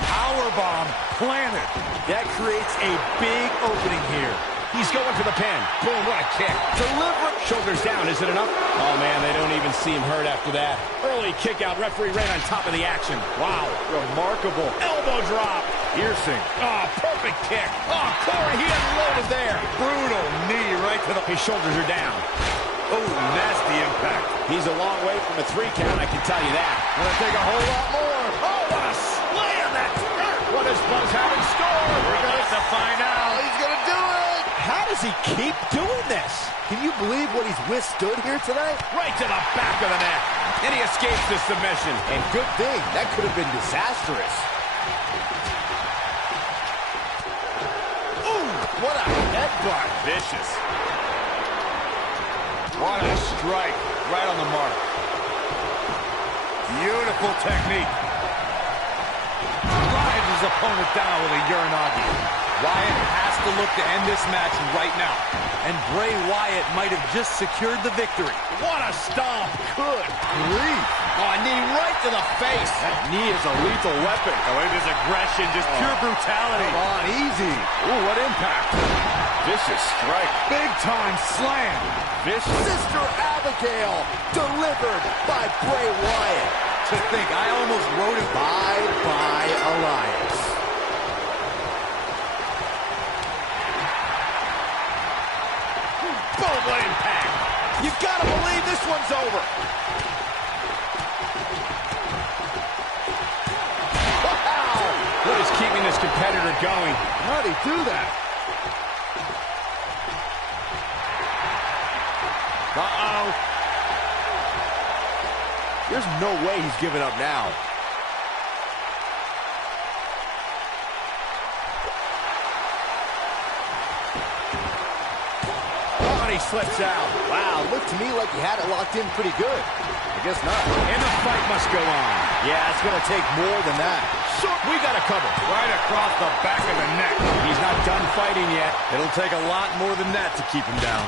Powerbomb planted. That creates a big opening here. He's going for the pin. Boom, what a kick. Deliberate. Shoulders down, is it enough? Oh, man, they don't even seem hurt after that. Early kick out, referee right on top of the action. Wow, remarkable. Elbow drop. Piercing. Oh, perfect kick. Oh, Corey, he unloaded there. Brutal knee right to the... His shoulders are down. Oh, nasty impact. He's a long way from a 3 count, I can tell you that. Gonna take a whole lot more. Oh, what a slam. That's hurt. What does Buzz have in store? We're about to find out. He's gonna do it. How does he keep doing this? Can you believe what he's withstood here tonight? Right to the back of the neck. And he escapes the submission. And good thing. That could have been disastrous. Ooh, what a headbutt. Vicious. What a strike. Right on the mark. Beautiful technique. Drives his opponent down with a Uranagi. Wyatt has to look to end this match right now. and Bray Wyatt might have just secured the victory. What a stomp. Good grief. Oh, a knee right to the face. That knee is a lethal weapon. Oh, it is aggression, just pure brutality. Come on, easy. Ooh, what impact. Vicious strike. Big time slam. Vicious. Sister Abigail, delivered by Bray Wyatt. To think, I almost wrote it. Bye-bye, Alliance. Boom, what impact. You gotta believe this one's over. Wow! What is keeping this competitor going? How'd he do that? Uh-oh. There's no way he's giving up now. He slips out. Wow, looked to me like he had it locked in pretty good. I guess not. And the fight must go on. Yeah, it's going to take more than that. We got a cover. Right across the back of the neck. He's not done fighting yet. It'll take a lot more than that to keep him down.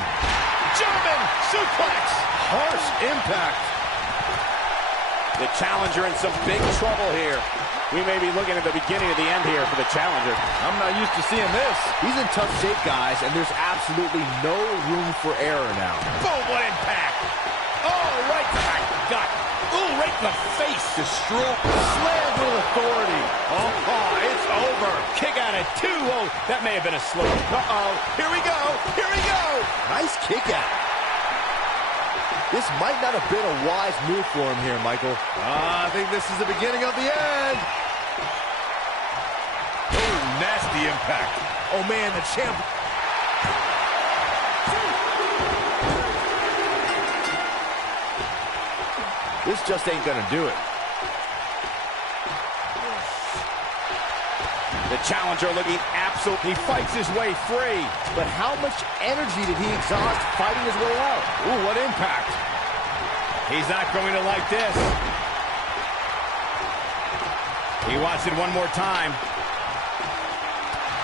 German suplex. Harsh impact. The challenger in some big trouble here. We may be looking at the beginning of the end here for the challenger. I'm not used to seeing this. He's in tough shape, guys, and there's absolutely no room for error now. Boom, what impact. Oh, right to the gut. Ooh, right in the face. Destroy. Slammed with authority. Oh, it's over. Kick out at 2. Oh, that may have been a slow. Uh-oh. Here we go. Here we go. Nice kick out. This might not have been a wise move for him here, Michael. I think this is the beginning of the end. Oh, nasty impact. Oh, man, the champ. This just ain't gonna do it. The challenger looking absolutely. He fights his way free. But how much energy did he exhaust fighting his way out? Ooh, what impact. He's not going to like this. He wants it one more time.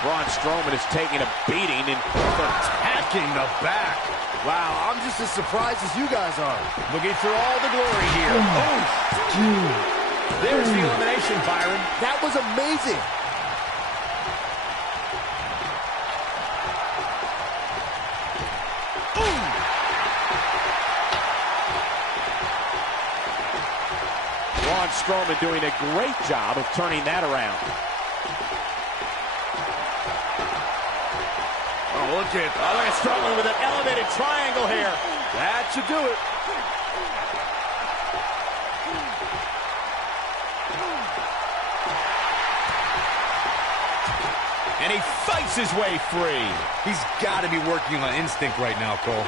Braun Strowman is taking a beating and attacking the back. Wow, I'm just as surprised as you guys are. Looking for all the glory here. Oh, there's the elimination, Byron. That was amazing. Braun Strowman doing a great job of turning that around. Oh, look at Strowman with an elevated triangle here. That should do it. And he fights his way free. He's got to be working on instinct right now, Cole.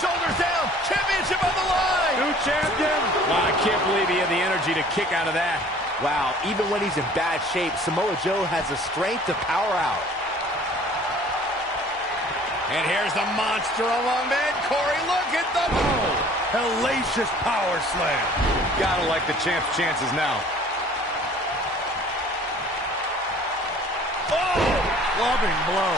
Shoulders down. Championship on the line. New champion. Wow, I can't believe he had the energy to kick out of that. Wow, even when he's in bad shape, Samoa Joe has the strength to power out. And here's the monster among men. Corey, look at the move. Hellacious power slam. Gotta like the champ's chances now. Oh, clubbing blow.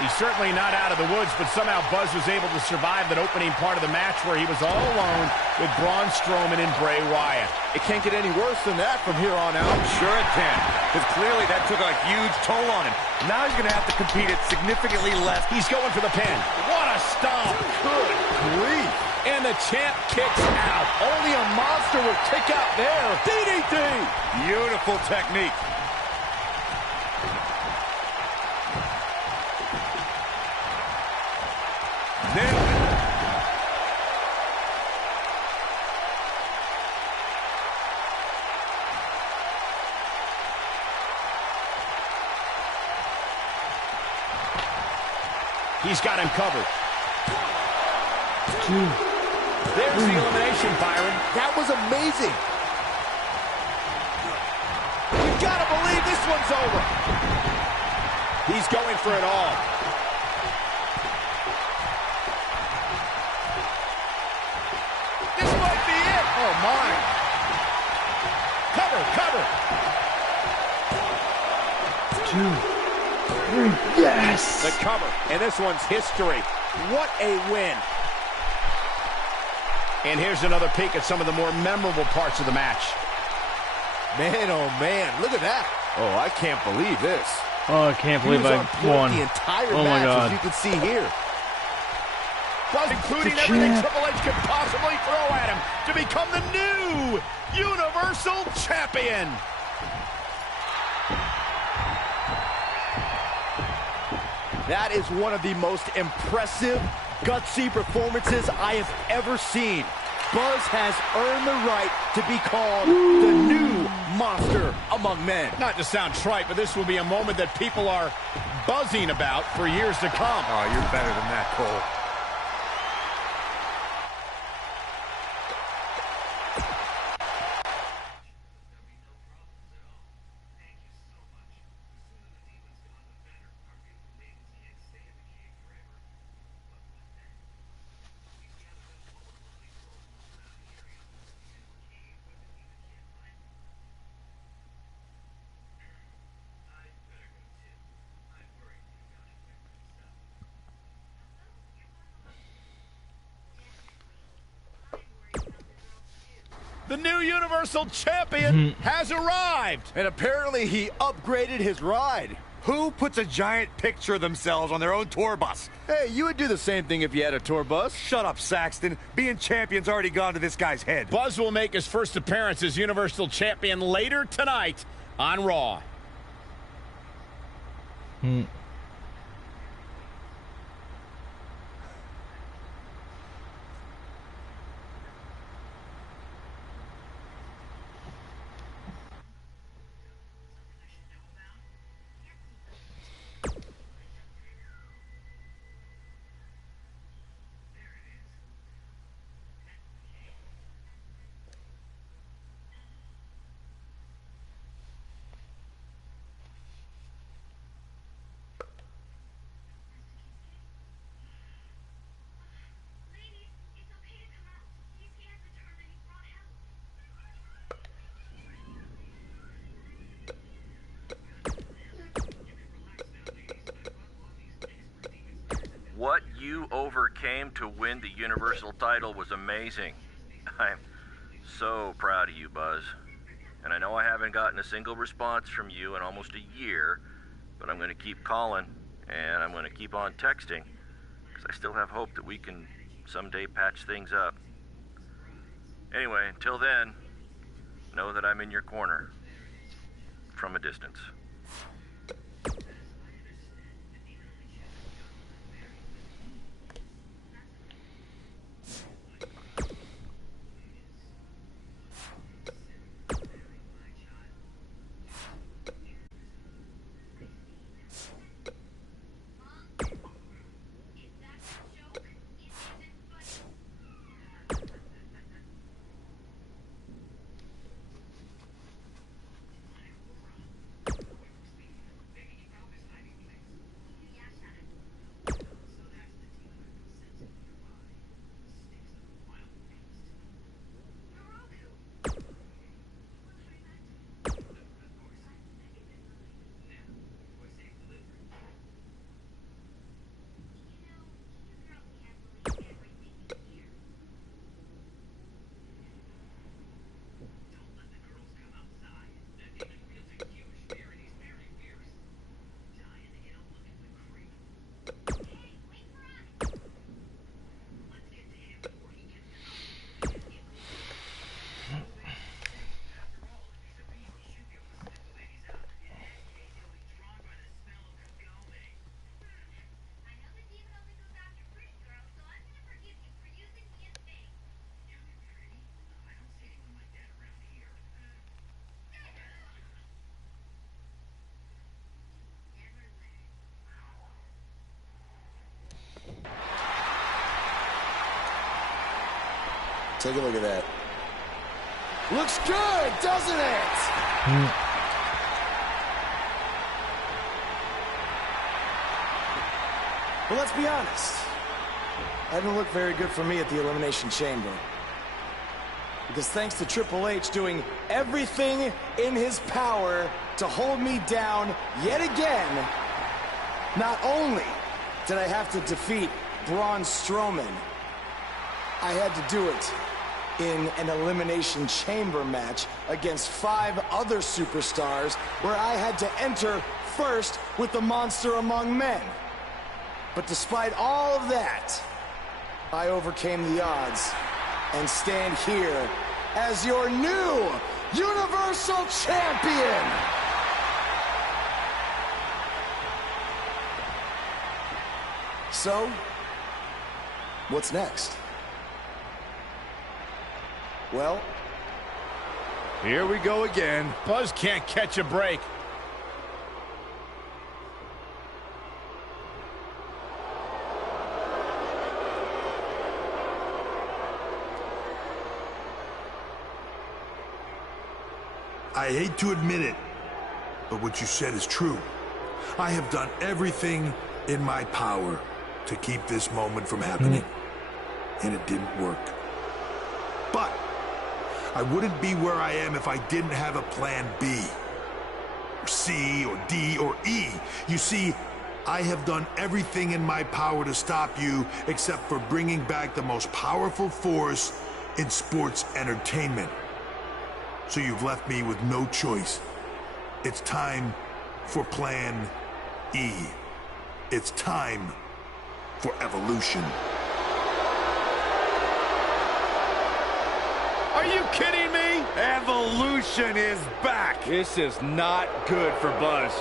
He's certainly not out of the woods, but somehow Buzz was able to survive that opening part of the match where he was all alone with Braun Strowman and Bray Wyatt. It can't get any worse than that from here on out. Sure it can, because clearly that took a huge toll on him. Now he's going to have to compete at significantly less. He's going for the pin. What a stomp. Good grief. And the champ kicks out. Only a monster would kick out there. DDT. Beautiful technique. Nailed it. He's got him covered. There's the elimination, Byron. That was amazing. You gotta believe this one's over. He's going for it all. This might be it. Oh, my. Come Cover. 2, 3. Yes! The cover, and this one's history. What a win. And here's another peek at some of the more memorable parts of the match. Man, oh man, look at that. Oh, I can't believe this. Oh, I can't believe I won. The entire Oh my match, God. as you can see here. Buzz, including everything Triple H could possibly throw at him to become the new Universal Champion. That is one of the most impressive, gutsy performances I have ever seen. Buzz has earned the right to be called the new monster among men. Not to sound trite, but this will be a moment that people are buzzing about for years to come. Oh, you're better than that, Cole. The new Universal Champion has arrived. And apparently he upgraded his ride. Who puts a giant picture of themselves on their own tour bus? Hey, you would do the same thing if you had a tour bus. Shut up, Saxton. Being champion's already gone to this guy's head. Buzz will make his first appearance as Universal Champion later tonight on Raw. What you overcame to win the Universal title was amazing. I'm so proud of you, Buzz. And I know I haven't gotten a single response from you in almost a year, but I'm going to keep calling, and I'm going to keep on texting, because I still have hope that we can someday patch things up. Anyway, until then, know that I'm in your corner, from a distance. Take a look at that. Looks good, doesn't it? Well, let's be honest. That didn't look very good for me at the Elimination Chamber. Because thanks to Triple H doing everything in his power to hold me down yet again, not only did I have to defeat Braun Strowman, I had to do it in an Elimination Chamber match against 5 other superstars where I had to enter first with the Monster Among Men. But despite all of that, I overcame the odds and stand here as your new Universal Champion. So, what's next? Well, here we go again. Buzz can't catch a break. I hate to admit it, but what you said is true. I have done everything in my power to keep this moment from happening, and it didn't work. But I wouldn't be where I am if I didn't have a plan B, or C, or D, or E. You see, I have done everything in my power to stop you except for bringing back the most powerful force in sports entertainment. So you've left me with no choice. It's time for Plan E. It's time for evolution. Are you kidding me? Evolution is back. This is not good for Buzz.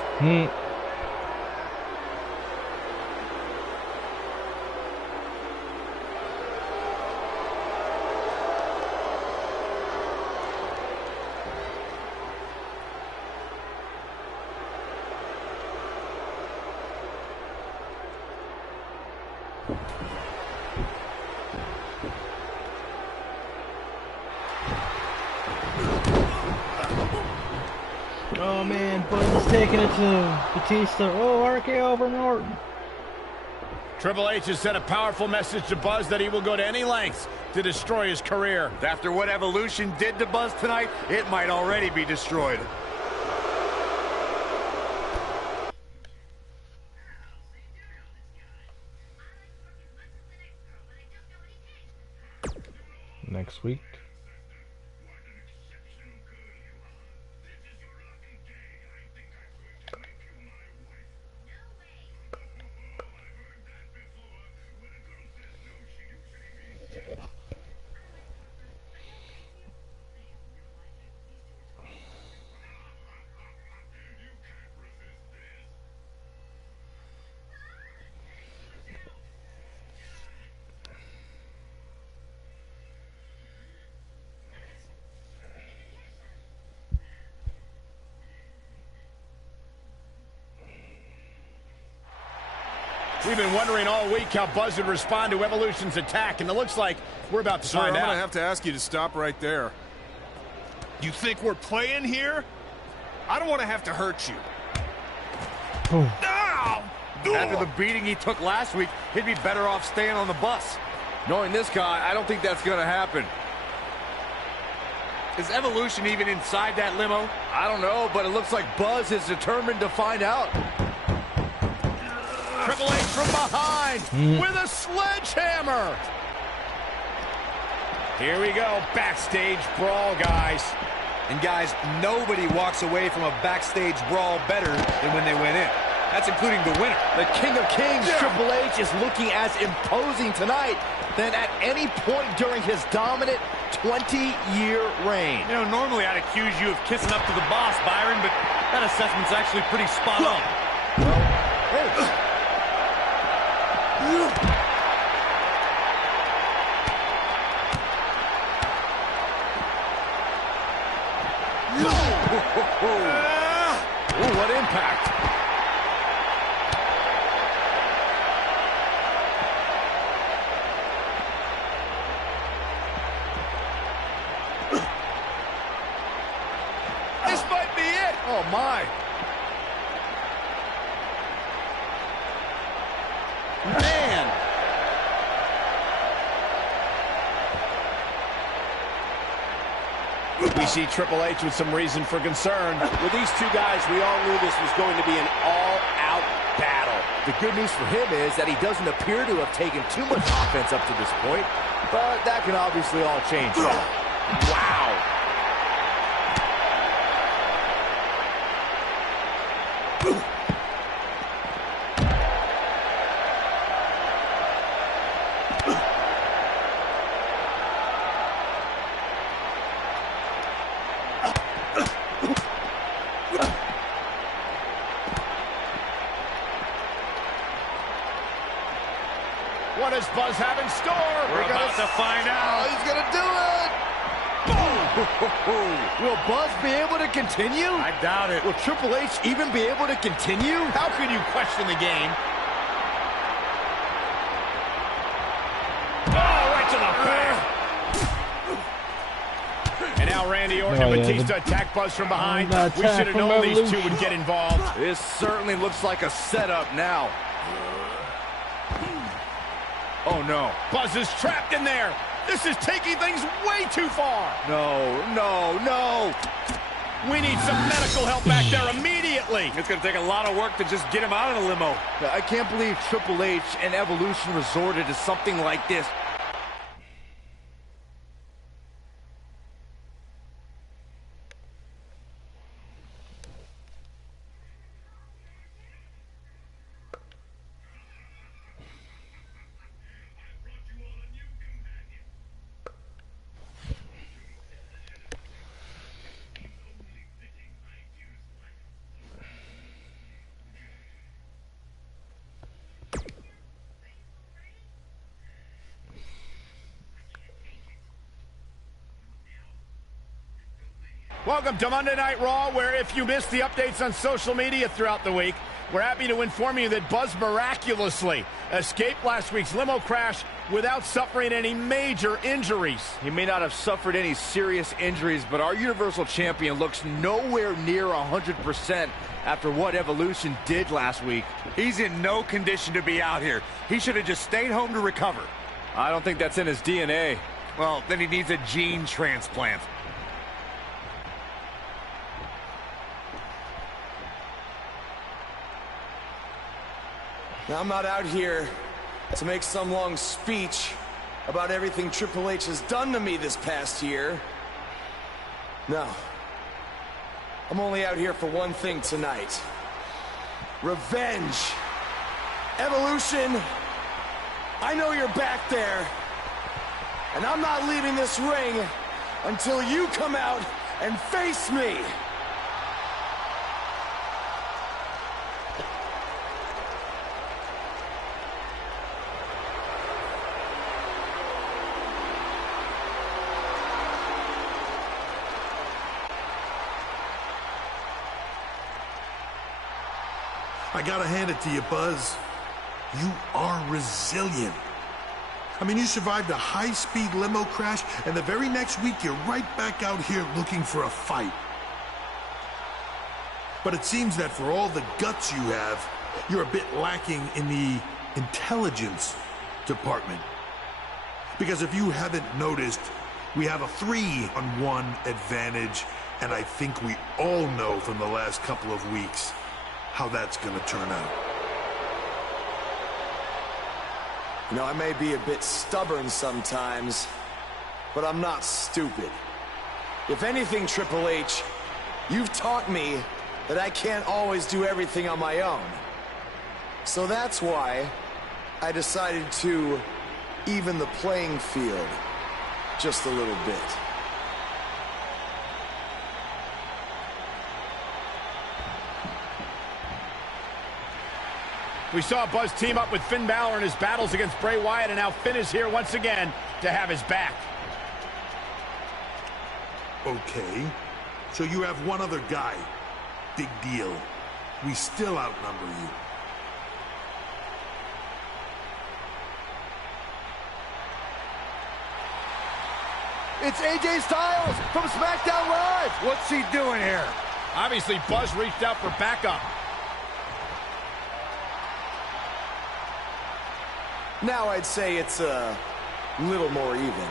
Oh man, Buzz is taking it to Batista. Oh, RKO over Norton. Triple H has sent a powerful message to Buzz that he will go to any lengths to destroy his career. After what Evolution did to Buzz tonight, it might already be destroyed. Next week. We've been wondering all week how Buzz would respond to Evolution's attack, and it looks like we're about to find out. I'm going to have to ask you to stop right there. You think we're playing here? I don't want to have to hurt you. After the beating he took last week, he'd be better off staying on the bus. Knowing this guy, I don't think that's going to happen. Is Evolution even inside that limo? I don't know, but it looks like Buzz is determined to find out. Triple H from behind with a sledgehammer. Here we go, Backstage Brawl, guys. And guys, nobody walks away from a Backstage Brawl better than when they went in. That's including the winner. The King of Kings, Triple H, is looking as imposing tonight than at any point during his dominant 20-year reign. You know, normally I'd accuse you of kissing up to the boss, Byron, but that assessment's actually pretty spot on. Hey. Ooh, what impact. This might be it. Oh, my. Man. We see Triple H with some reason for concern. With these two guys, we all knew this was going to be an all-out battle. The good news for him is that he doesn't appear to have taken too much offense up to this point, but that can obviously all change now. Wow. What does Buzz have in store? We're about to find out. He's going to do it! Will Buzz be able to continue? I doubt it. Will Triple H even be able to continue? How could you question the game? Oh, right to the back. And now Randy Orton and Batista attack Buzz from behind. We should have known these two would get involved. This certainly looks like a setup now. Oh, no. Buzz is trapped in there. This is taking things way too far. No. We need some medical help back there immediately. It's going to take a lot of work to just get him out of the limo. I can't believe Triple H and Evolution resorted to something like this. Welcome to Monday Night Raw, where if you missed the updates on social media throughout the week, we're happy to inform you that Buzz miraculously escaped last week's limo crash without suffering any major injuries. He may not have suffered any serious injuries, but our Universal Champion looks nowhere near 100% after what Evolution did last week. He's in no condition to be out here. He should have just stayed home to recover. I don't think that's in his DNA. Well, then he needs a gene transplant. Now, I'm not out here to make some long speech about everything Triple H has done to me this past year. No. I'm only out here for one thing tonight. Revenge. Evolution, I know you're back there. And I'm not leaving this ring until you come out and face me. I gotta hand it to you, Buzz. You are resilient. I mean, you survived a high-speed limo crash, and the very next week you're right back out here looking for a fight. But it seems that for all the guts you have, you're a bit lacking in the intelligence department. Because if you haven't noticed, we have a 3-on-1 advantage, and I think we all know from the last couple of weeks how that's gonna turn out. You know, I may be a bit stubborn sometimes, but I'm not stupid. If anything, Triple H, you've taught me that I can't always do everything on my own. So that's why I decided to even the playing field just a little bit. We saw Buzz team up with Finn Balor in his battles against Bray Wyatt, and now Finn is here once again to have his back. Okay, so you have one other guy. Big deal. We still outnumber you. It's AJ Styles from SmackDown Live. What's he doing here? Obviously, Buzz reached out for backup. Now I'd say it's a little more even.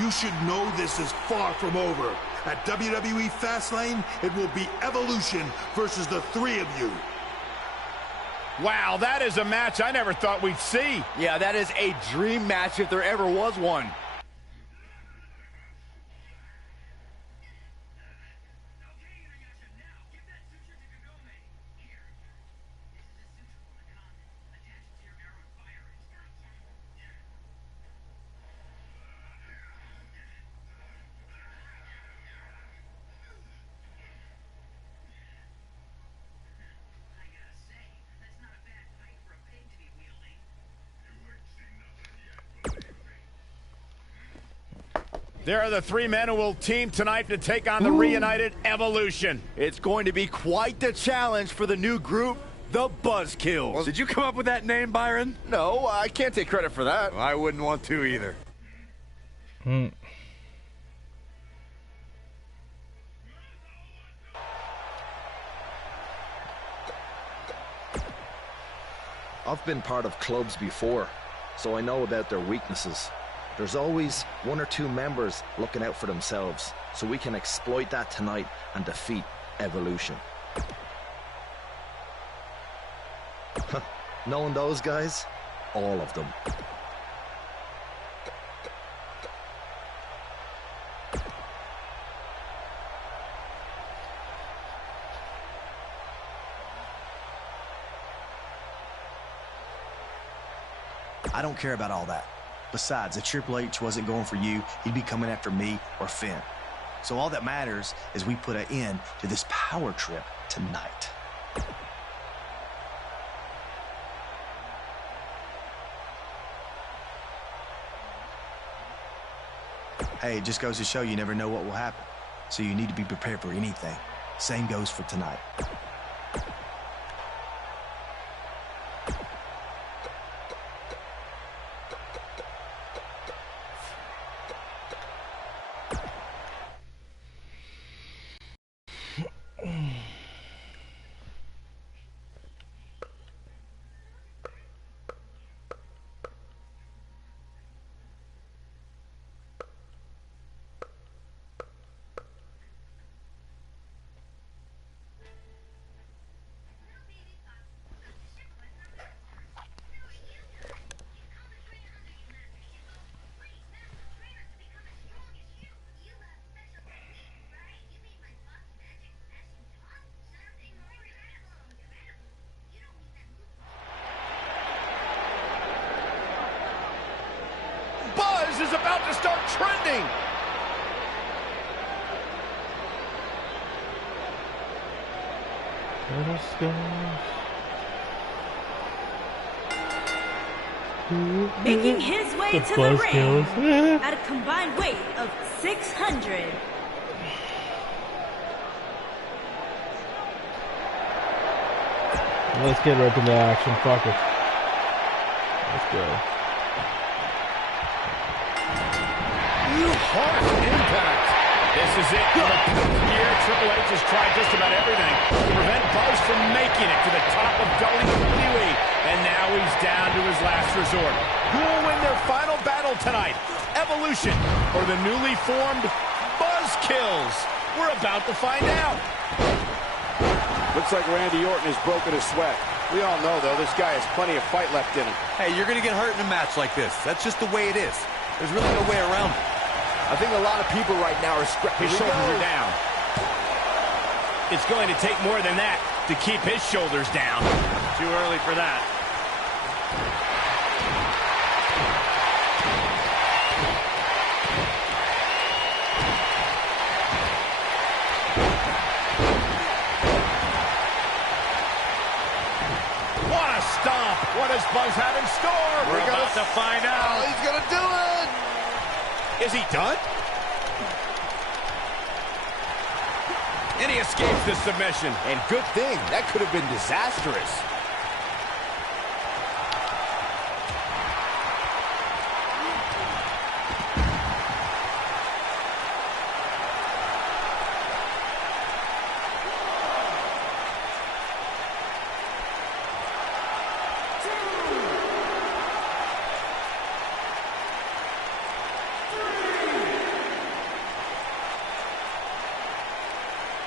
You should know this is far from over. At WWE Fastlane, it will be Evolution versus the three of you. Wow, that is a match I never thought we'd see. Yeah, that is a dream match if there ever was one. There are the three men who will team tonight to take on the reunited Evolution. It's going to be quite the challenge for the new group, the Buzzkills. Did you come up with that name, Byron? No, I can't take credit for that. I wouldn't want to either. I've been part of clubs before, so I know about their weaknesses. There's always one or two members looking out for themselves, so we can exploit that tonight and defeat Evolution. Knowing those guys, all of them. I don't care about all that. Besides, if Triple H wasn't going for you, he'd be coming after me or Finn. So all that matters is we put an end to this power trip tonight. Hey, it just goes to show you never know what will happen. So you need to be prepared for anything. Same goes for tonight. Is about to start trending. Making his way to the ring at a combined weight of 600. Let's get right to the action. Fuck it. Let's go. Harsh impact. This is it for the year. Triple H has tried just about everything to prevent Buzz from making it to the top of WWE. And now he's down to his last resort. Who will win their final battle tonight? Evolution or the newly formed Buzzkills? We're about to find out. Looks like Randy Orton has broken a sweat. We all know, though, this guy has plenty of fight left in him. Hey, you're going to get hurt in a match like this. That's just the way it is. There's really no way around it. I think a lot of people right now are scrapping. His shoulders are down. It's going to take more than that to keep his shoulders down. Too early for that. What a stomp. What does Buzz have in store? We're about to find out. He's going to do it. Is he done? And he escapes the submission. And good thing. That could have been disastrous.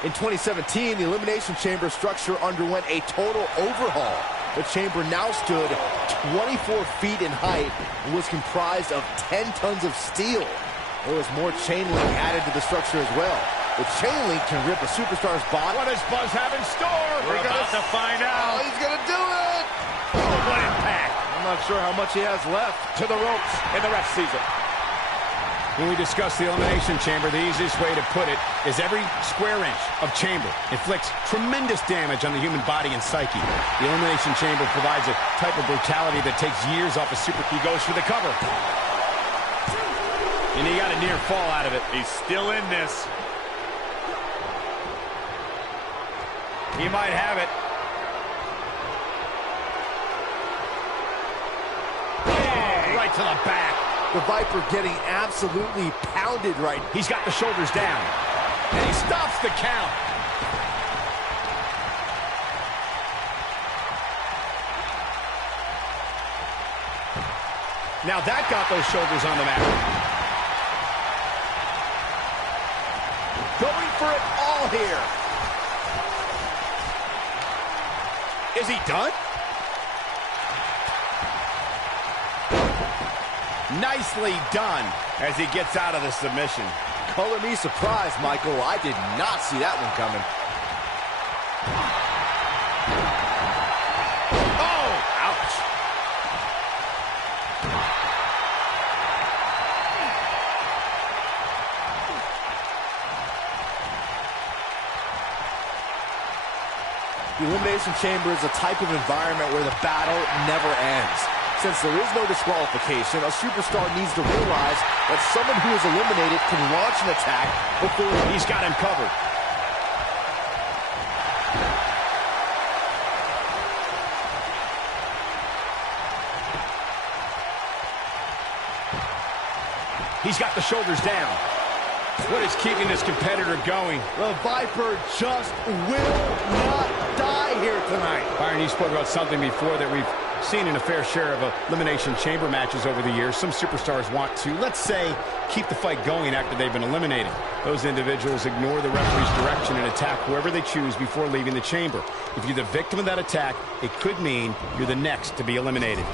In 2017, the Elimination Chamber structure underwent a total overhaul. The chamber now stood 24 feet in height and was comprised of 10 tons of steel. There was more chain link added to the structure as well. The chain link can rip a superstar's body. What does Buzz have in store? We're about to find out. Oh, he's going to do it! Oh, what impact. I'm not sure how much he has left. To the ropes, and the ref sees it. When we discuss the Elimination Chamber, the easiest way to put it is every square inch of chamber inflicts tremendous damage on the human body and psyche. The Elimination Chamber provides a type of brutality that takes years off a super. He goes for the cover. And he got a near fall out of it. He's still in this. He might have it. Oh, right to the back. The Viper getting absolutely pounded right. He's got the shoulders down. And he stops the count. Now that got those shoulders on the mat. Going for it all here. Is he done? Nicely done as he gets out of the submission. Color me surprised, Michael. I did not see that one coming. Oh, ouch. The Elimination Chamber is a type of environment where the battle never ends. Since there is no disqualification, a superstar needs to realize that someone who is eliminated can launch an attack before he's got him covered. He's got the shoulders down. What is keeping this competitor going? The Viper just will not die here tonight. Byron, you spoke about something before that we've seen in a fair share of Elimination Chamber matches over the years. Some superstars want to, let's say, keep the fight going after they've been eliminated. Those individuals ignore the referee's direction and attack whoever they choose before leaving the chamber. If you're the victim of that attack, it could mean you're the next to be eliminated.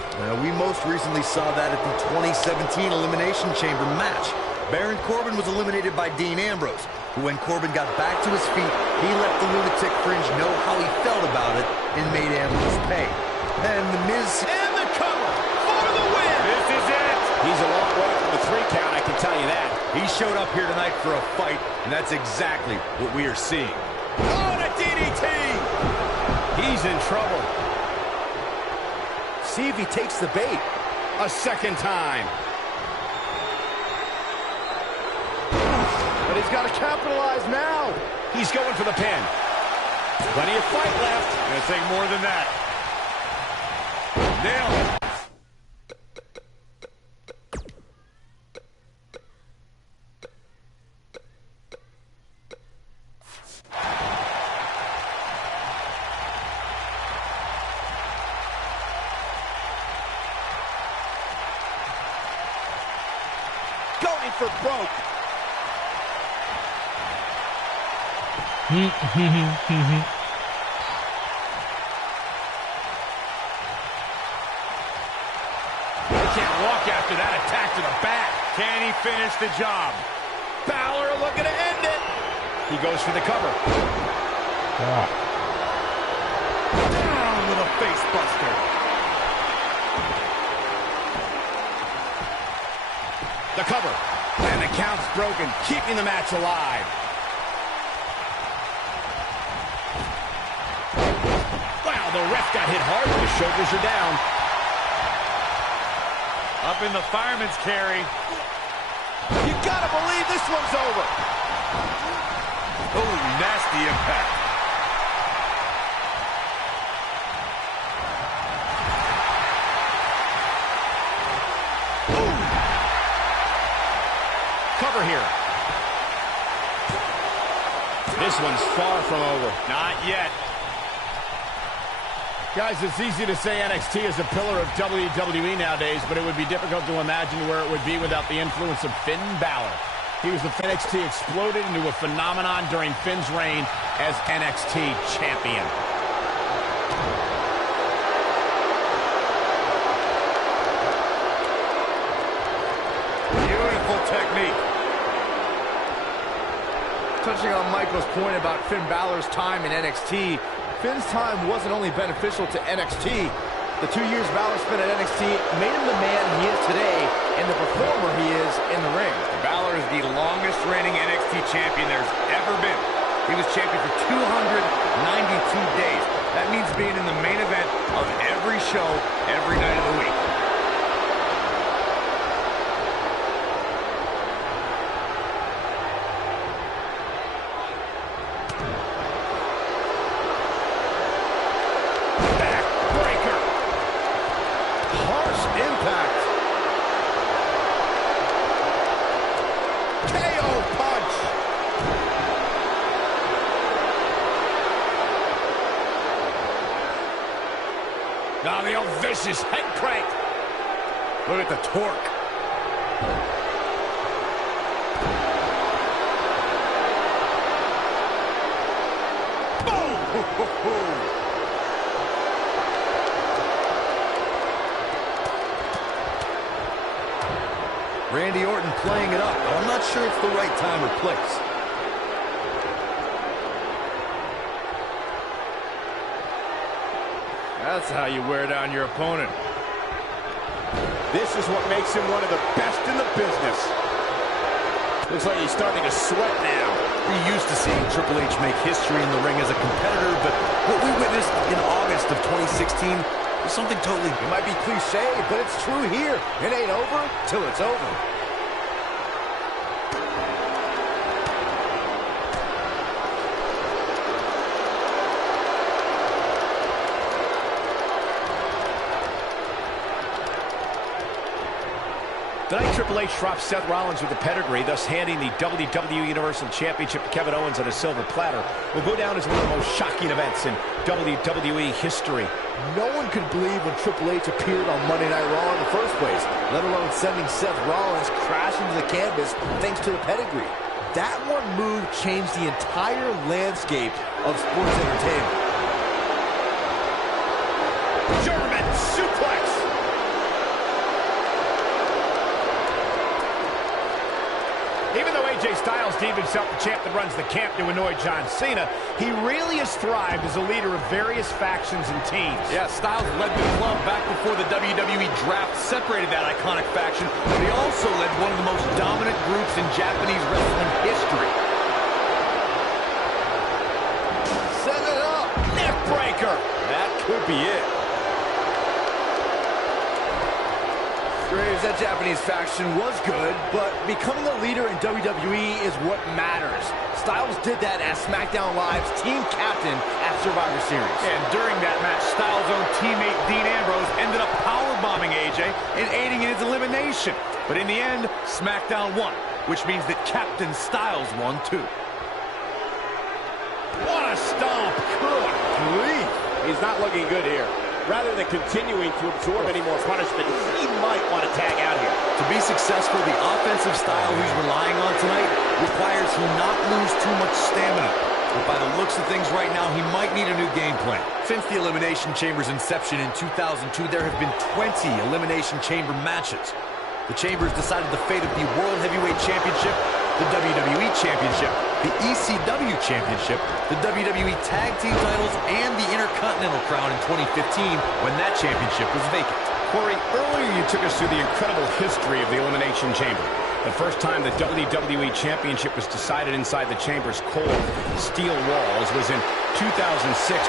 We most recently saw that at the 2017 Elimination Chamber match. Baron Corbin was eliminated by Dean Ambrose, who when Corbin got back to his feet, he let the Lunatic Fringe know how he felt about it and made Ambrose pay. And The Miz... And the cover for the win! This is it! He's a long way from the 3 count, I can tell you that. He showed up here tonight for a fight, and that's exactly what we are seeing. Oh, the DDT! He's in trouble. See if he takes the bait. A second time. But he's got to capitalize now. He's going for the pin. Plenty of fight left. Gonna take more than that. Nailed it. Going for broke. He can't walk after that attack to the back. Can he finish the job? Balor looking to end it. He goes for the cover. Down with a face buster. The cover. And the count's broken, keeping the match alive. Wow, the ref got hit hard, but his shoulders are down. Up in the fireman's carry. You gotta believe this one's over. Oh, nasty impact. Ooh. Cover here. This one's far from over. Not yet. Guys, it's easy to say NXT is a pillar of WWE nowadays, but it would be difficult to imagine where it would be without the influence of Finn Balor. He was the NXT exploded into a phenomenon during Finn's reign as NXT champion. Beautiful technique. Touching on Michael's point about Finn Balor's time in NXT, Finn's time wasn't only beneficial to NXT. The 2 years Balor spent at NXT made him the man he is today and the performer he is in the ring. Balor is the longest reigning NXT champion there's ever been. He was champion for 292 days. That means being in the main event of every show, every night of the week. Now the old vicious head crank. Look at the torque. Boom! Randy Orton playing it up. I'm not sure it's the right time or place. That's how you wear down your opponent. This is what makes him one of the best in the business. Looks like he's starting to sweat now. We're used to seeing Triple H make history in the ring as a competitor, but what we witnessed in August of 2016 was something totally... It might be cliche, but it's true here. It ain't over till it's over. Tonight, Triple H drops Seth Rollins with the pedigree, thus handing the WWE Universal Championship to Kevin Owens on a silver platter. Will go down as one of the most shocking events in WWE history. No one could believe when Triple H appeared on Monday Night Raw in the first place, let alone sending Seth Rollins crashing to the canvas thanks to the pedigree. That one move changed the entire landscape of sports entertainment. German suplex! Even though AJ Styles deemed himself the champ that runs the camp to annoy John Cena, he really has thrived as a leader of various factions and teams. Yeah, Styles led the club back before the WWE draft separated that iconic faction, but he also led one of the most dominant groups in Japanese wrestling history. Set it up! Neck breaker! That could be it. Graves, that Japanese faction was good, but becoming a leader in WWE is what matters. Styles did that as SmackDown Live's team captain at Survivor Series. And during that match, Styles' own teammate Dean Ambrose ended up powerbombing AJ and aiding in his elimination. But in the end, SmackDown won, which means that Captain Styles won too. What a stomp! Good grief! He's not looking good here. Rather than continuing to absorb any more punishment, he might want to tag out here. To be successful, the offensive style he's relying on tonight requires he not lose too much stamina. But by the looks of things right now, he might need a new game plan. Since the Elimination Chamber's inception in 2002, there have been 20 Elimination Chamber matches. The Chambers decided the fate of the World Heavyweight Championship, the WWE Championship, the ECW Championship, the WWE Tag Team titles, and the Intercontinental Crown in 2015 when that championship was vacant. Corey, earlier you took us through the incredible history of the Elimination Chamber. The first time the WWE Championship was decided inside the Chamber's cold steel walls was in 2006.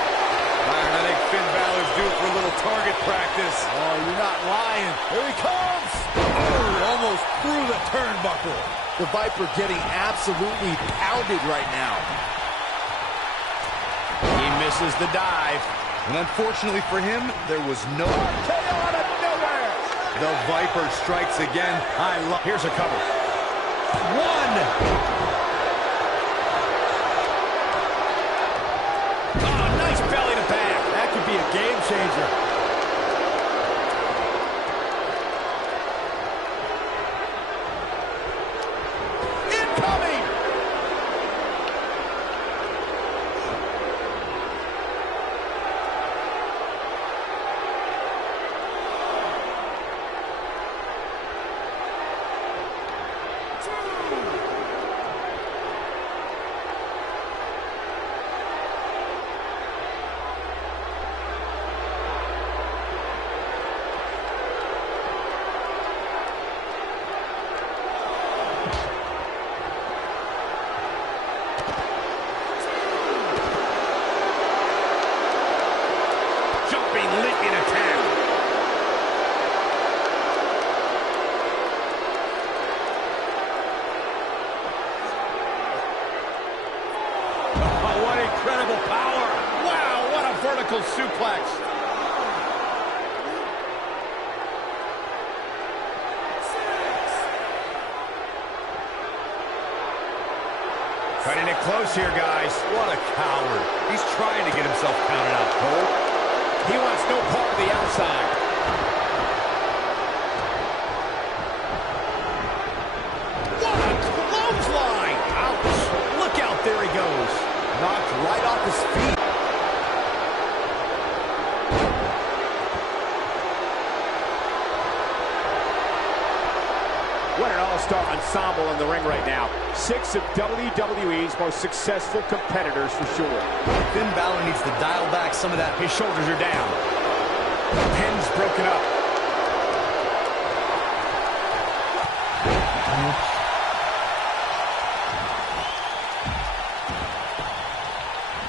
Byron, I think Finn Balor's due for a little target practice. Oh, you're not lying. Here he comes! Oh, almost through the turnbuckle. The Viper getting absolutely pounded right now. He misses the dive. And unfortunately for him, there was no... RKO out of nowhere! The Viper strikes again. Here's a cover. One! Oh, nice belly to back. That could be a game changer. in attack. Oh, what incredible power. Wow, what a vertical suplex. Cutting it close here, guys. What a coward. He's trying to get himself counted out, Cole. He wants no part of the outside. What a clothesline! Ouch! Look out, there he goes. Knocked right off his feet. What an all-star ensemble in the ring right now. 6 of WWE's most successful competitors for sure. Finn Balor needs to dial back some of that. His shoulders are down. The pin's broken up.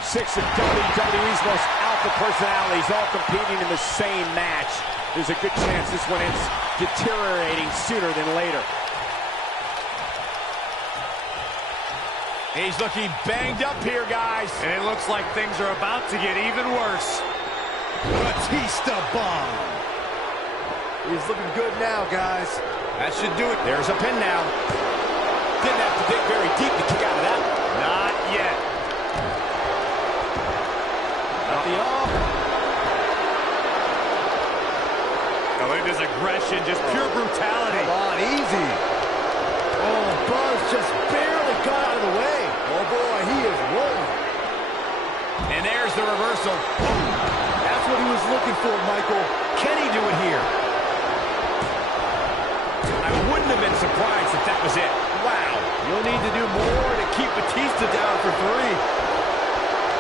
Six of WWE's most alpha personalities all competing in the same match. There's a good chance this one ends deteriorating sooner than later. He's looking banged up here, guys. And it looks like things are about to get even worse. Batista bomb. He's looking good now, guys. That should do it. There's a pin now. Didn't have to dig very deep to kick out of that. Not yet. Not the off. Oh, look at this aggression, just pure brutality. Come on, easy. Oh, Buzz just barely got out of the way. Oh, boy, he is rolling. And there's the reversal. That's what he was looking for, Michael. Can he do it here? I wouldn't have been surprised if that was it. Wow. You'll need to do more to keep Batista down for 3.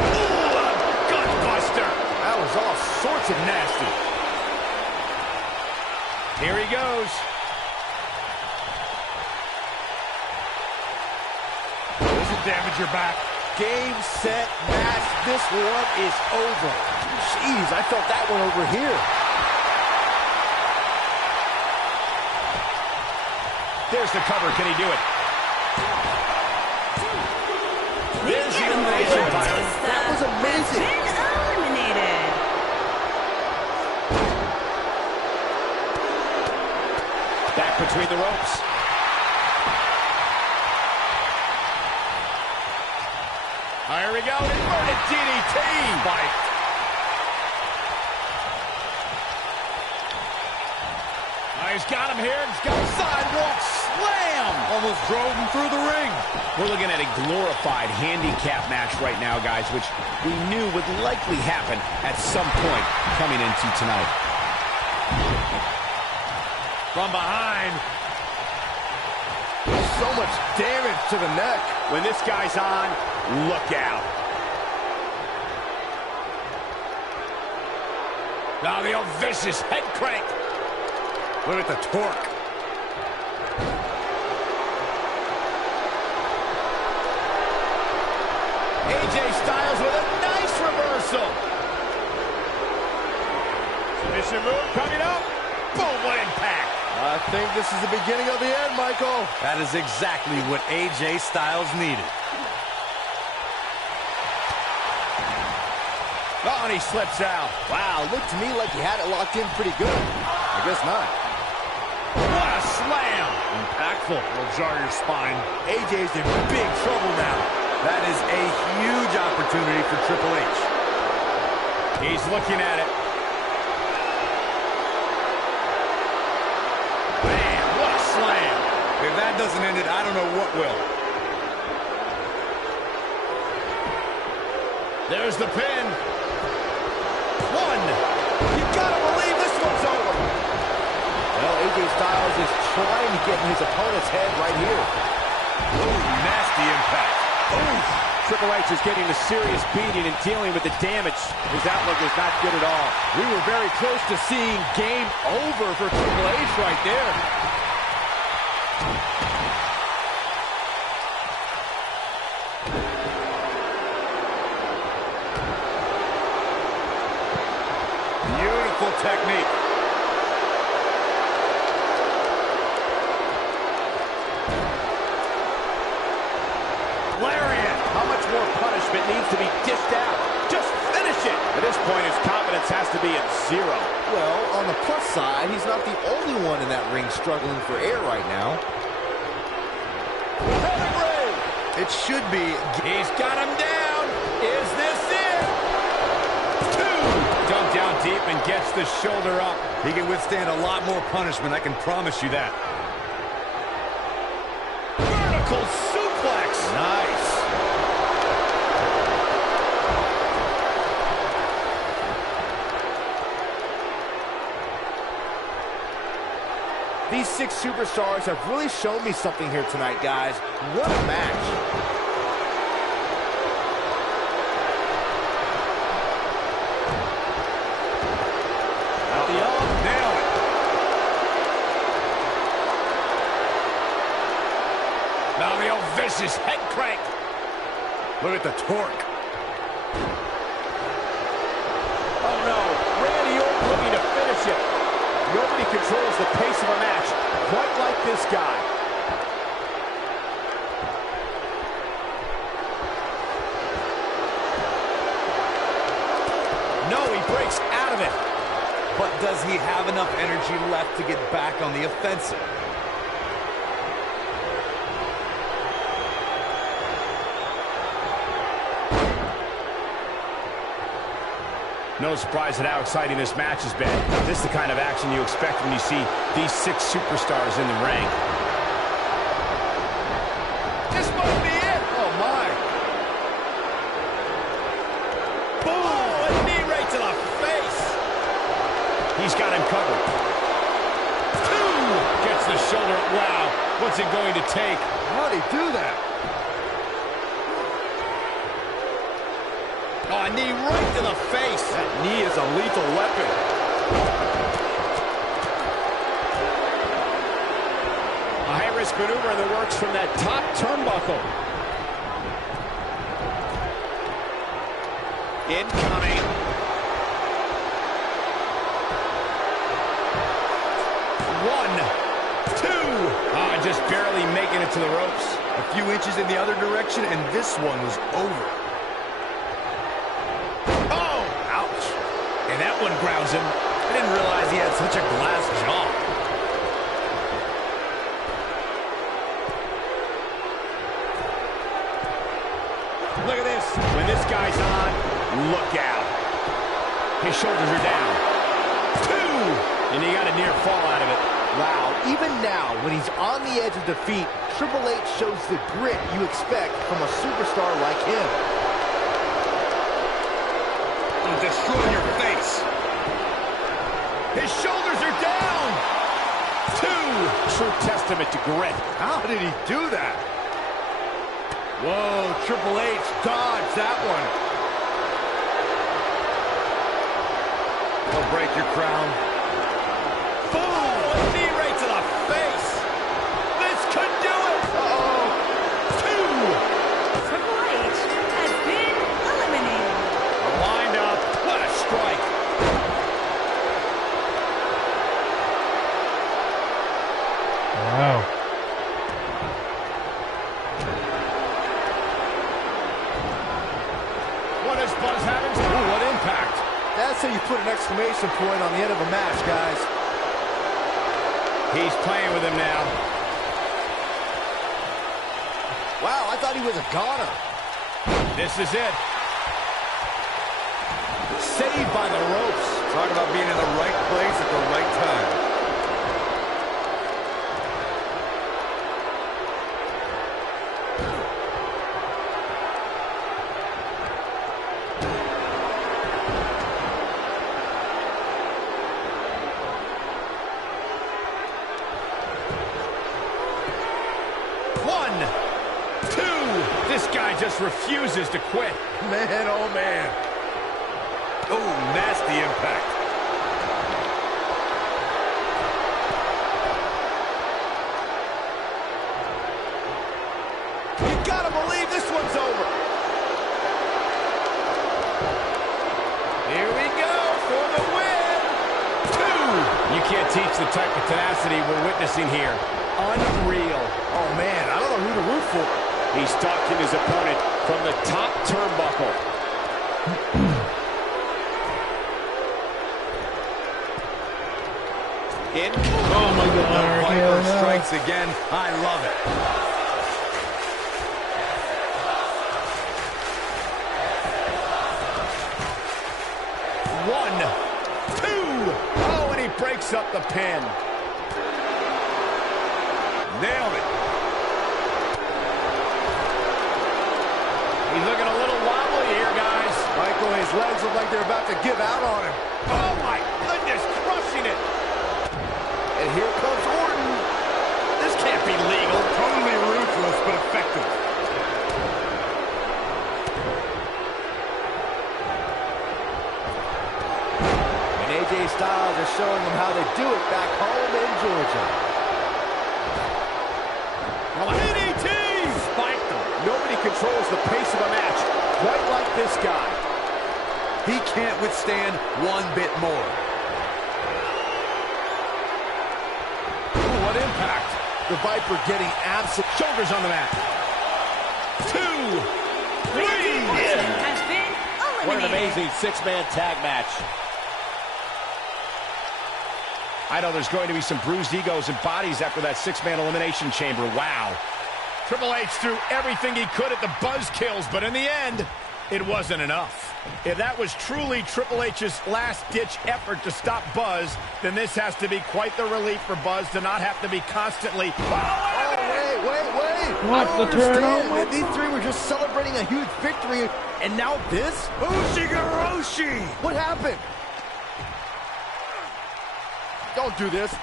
Ooh, a gutbuster. That was all sorts of nasty. Here he goes. Doesn't damage your back. Game, set, match. This one is over. Jeez, I felt that one over here. There's the cover. Can he do it? There's the elimination, Byron. That was amazing. Been eliminated. Back between the ropes. Here we go. Inverted DDT. Spike. He's got him here. He's got a sidewalk slam. Almost drove him through the ring. We're looking at a glorified handicap match right now, guys, which we knew would likely happen at some point coming into tonight. From behind. So much damage to the neck. When this guy's on, look out. Now the old vicious head crank. Look at the torque. AJ Styles with a nice reversal. Submission move coming up. Boom, what impact. I think this is the beginning of the end, Michael. That is exactly what AJ Styles needed. Oh, and he slips out. Wow, looked to me like he had it locked in pretty good. I guess not. What a slam. Impactful. Will jar your spine. AJ's in big trouble now. That is a huge opportunity for Triple H. He's looking at it. Man, what a slam. If that doesn't end it, I don't know what will. There's the pin. One. You gotta believe this one's over. Well, AJ Styles is trying to get in his opponent's head right here. Ooh, nasty impact. Ooh. Triple H is getting a serious beating and dealing with the damage. His outlook is not good at all. We were very close to seeing game over for Triple H right there. Beautiful Beautiful technique. Lariat. How much more punishment needs to be dished out? Just finish it. At this point, his confidence has to be at zero. Well, on the plus side, he's not the only one in that ring struggling for air right now. It should be. He's got him down. Is this it? Two. Dumped down deep and gets the shoulder up. He can withstand a lot more punishment, I can promise you that. Vertical suplex. Nice. These 6 superstars have really shown me something here tonight, guys. What a match. Now the old vicious head crank. Look at the torque. Oh no, Randy Orton looking to finish it. Nobody controls the pace of a match quite like this guy. No, he breaks out of it. But does he have enough energy left to get back on the offensive? No surprise at how exciting this match has been. This is the kind of action you expect when you see these 6 superstars in the ring. This might be it. Oh, my. Boom! A knee right to the face. He's got him covered. 2! Gets the shoulder. Wow. What's it going to take? How'd he do that? Oh, a knee right to the face. That knee is a lethal weapon. A high-risk maneuver in the works from that top turnbuckle. Incoming. 1, 2. Ah, just barely making it to the ropes. A few inches in the other direction, and this one was over. And that one grounds him. I didn't realize he had such a glass jaw. Look at this. When this guy's on, look out. His shoulders are down. 2! And he got a near fall out of it. Wow, even now, when he's on the edge of defeat, Triple H shows the grit you expect from a superstar like him. It'll destroy your face. His shoulders are down. 2! True testament to grit. How did he do that? Whoa, Triple H dodged that one. He'll break your crown. Boom! A knee right to the face. This could do it. Uh-oh. 2! Triple H has been eliminated. A wind up. What a strike. Wow. What is Buzz having? Ooh, what impact. That's how you put an exclamation point on the end of a match, guys. He's playing with him now. Wow, I thought he was a goner. This is it. Saved by the ropes. Talk about being in the right place at the right time. This guy just refuses to quit. Man, oh man. Oh, nasty impact. You gotta believe this one's over. Here we go for the win. You can't teach the type of tenacity we're witnessing here. Unreal. Oh, man, I don't know who to root for. He's stalking his opponent from the top turnbuckle. Oh my God! The Viper strikes again. I love it. One, two. Oh, and he breaks up the pin. Nailed it. He's looking a little wobbly here, guys. Michael, his legs look like they're about to give out on him. Oh my goodness, crushing it. And here comes Orton. This can't be legal. Totally ruthless, but effective. And AJ Styles is showing them how they do it back home in Georgia. DDT! Spiked him. Nobody controls the pace of a match quite like this guy. He can't withstand one bit more. Ooh, what impact. The Viper getting absolute Shoulders on the mat. 2, 3. Has been eliminated. What an amazing six-man tag match. I know there's going to be some bruised egos and bodies after that six-man elimination chamber. Wow. Triple H threw everything he could at the buzzkills, but in the end, it wasn't enough. If that was truly Triple H's last-ditch effort to stop Buzz, then this has to be quite the relief for Buzz to not have to be constantly... Wait. What, I don't the turn? understand. These three were just celebrating a huge victory, and now this? Ushigoroshi! What happened? Don't do this.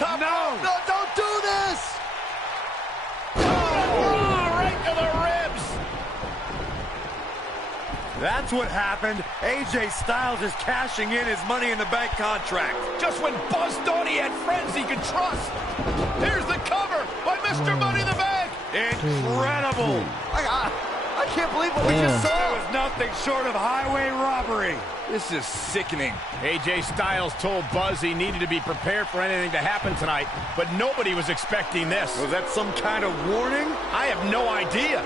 No, don't do this! Oh, right to the ribs! That's what happened. AJ Styles is cashing in his Money in the Bank contract. Just when Buzz thought he had friends he could trust. Here's the cover by Mr. Money in the Bank. Incredible. I can't believe what we just saw. It was nothing short of highway robbery. This is sickening. AJ Styles told Buzz he needed to be prepared for anything to happen tonight, but nobody was expecting this. Was that some kind of warning? I have no idea.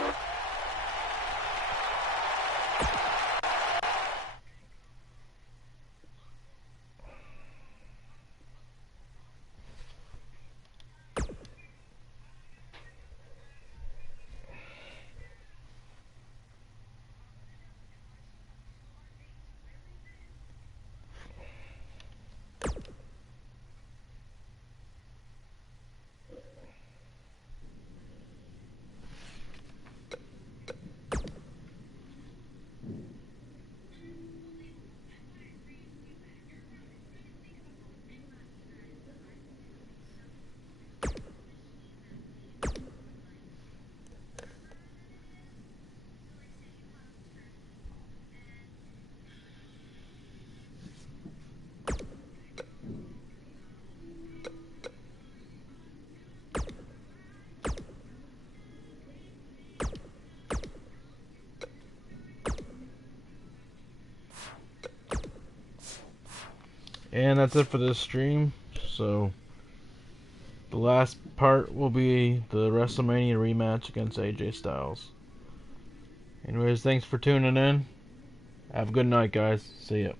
And that's it for this stream. So the last part will be the WrestleMania rematch against AJ Styles. Anyways, thanks for tuning in. Have a good night, guys. See ya.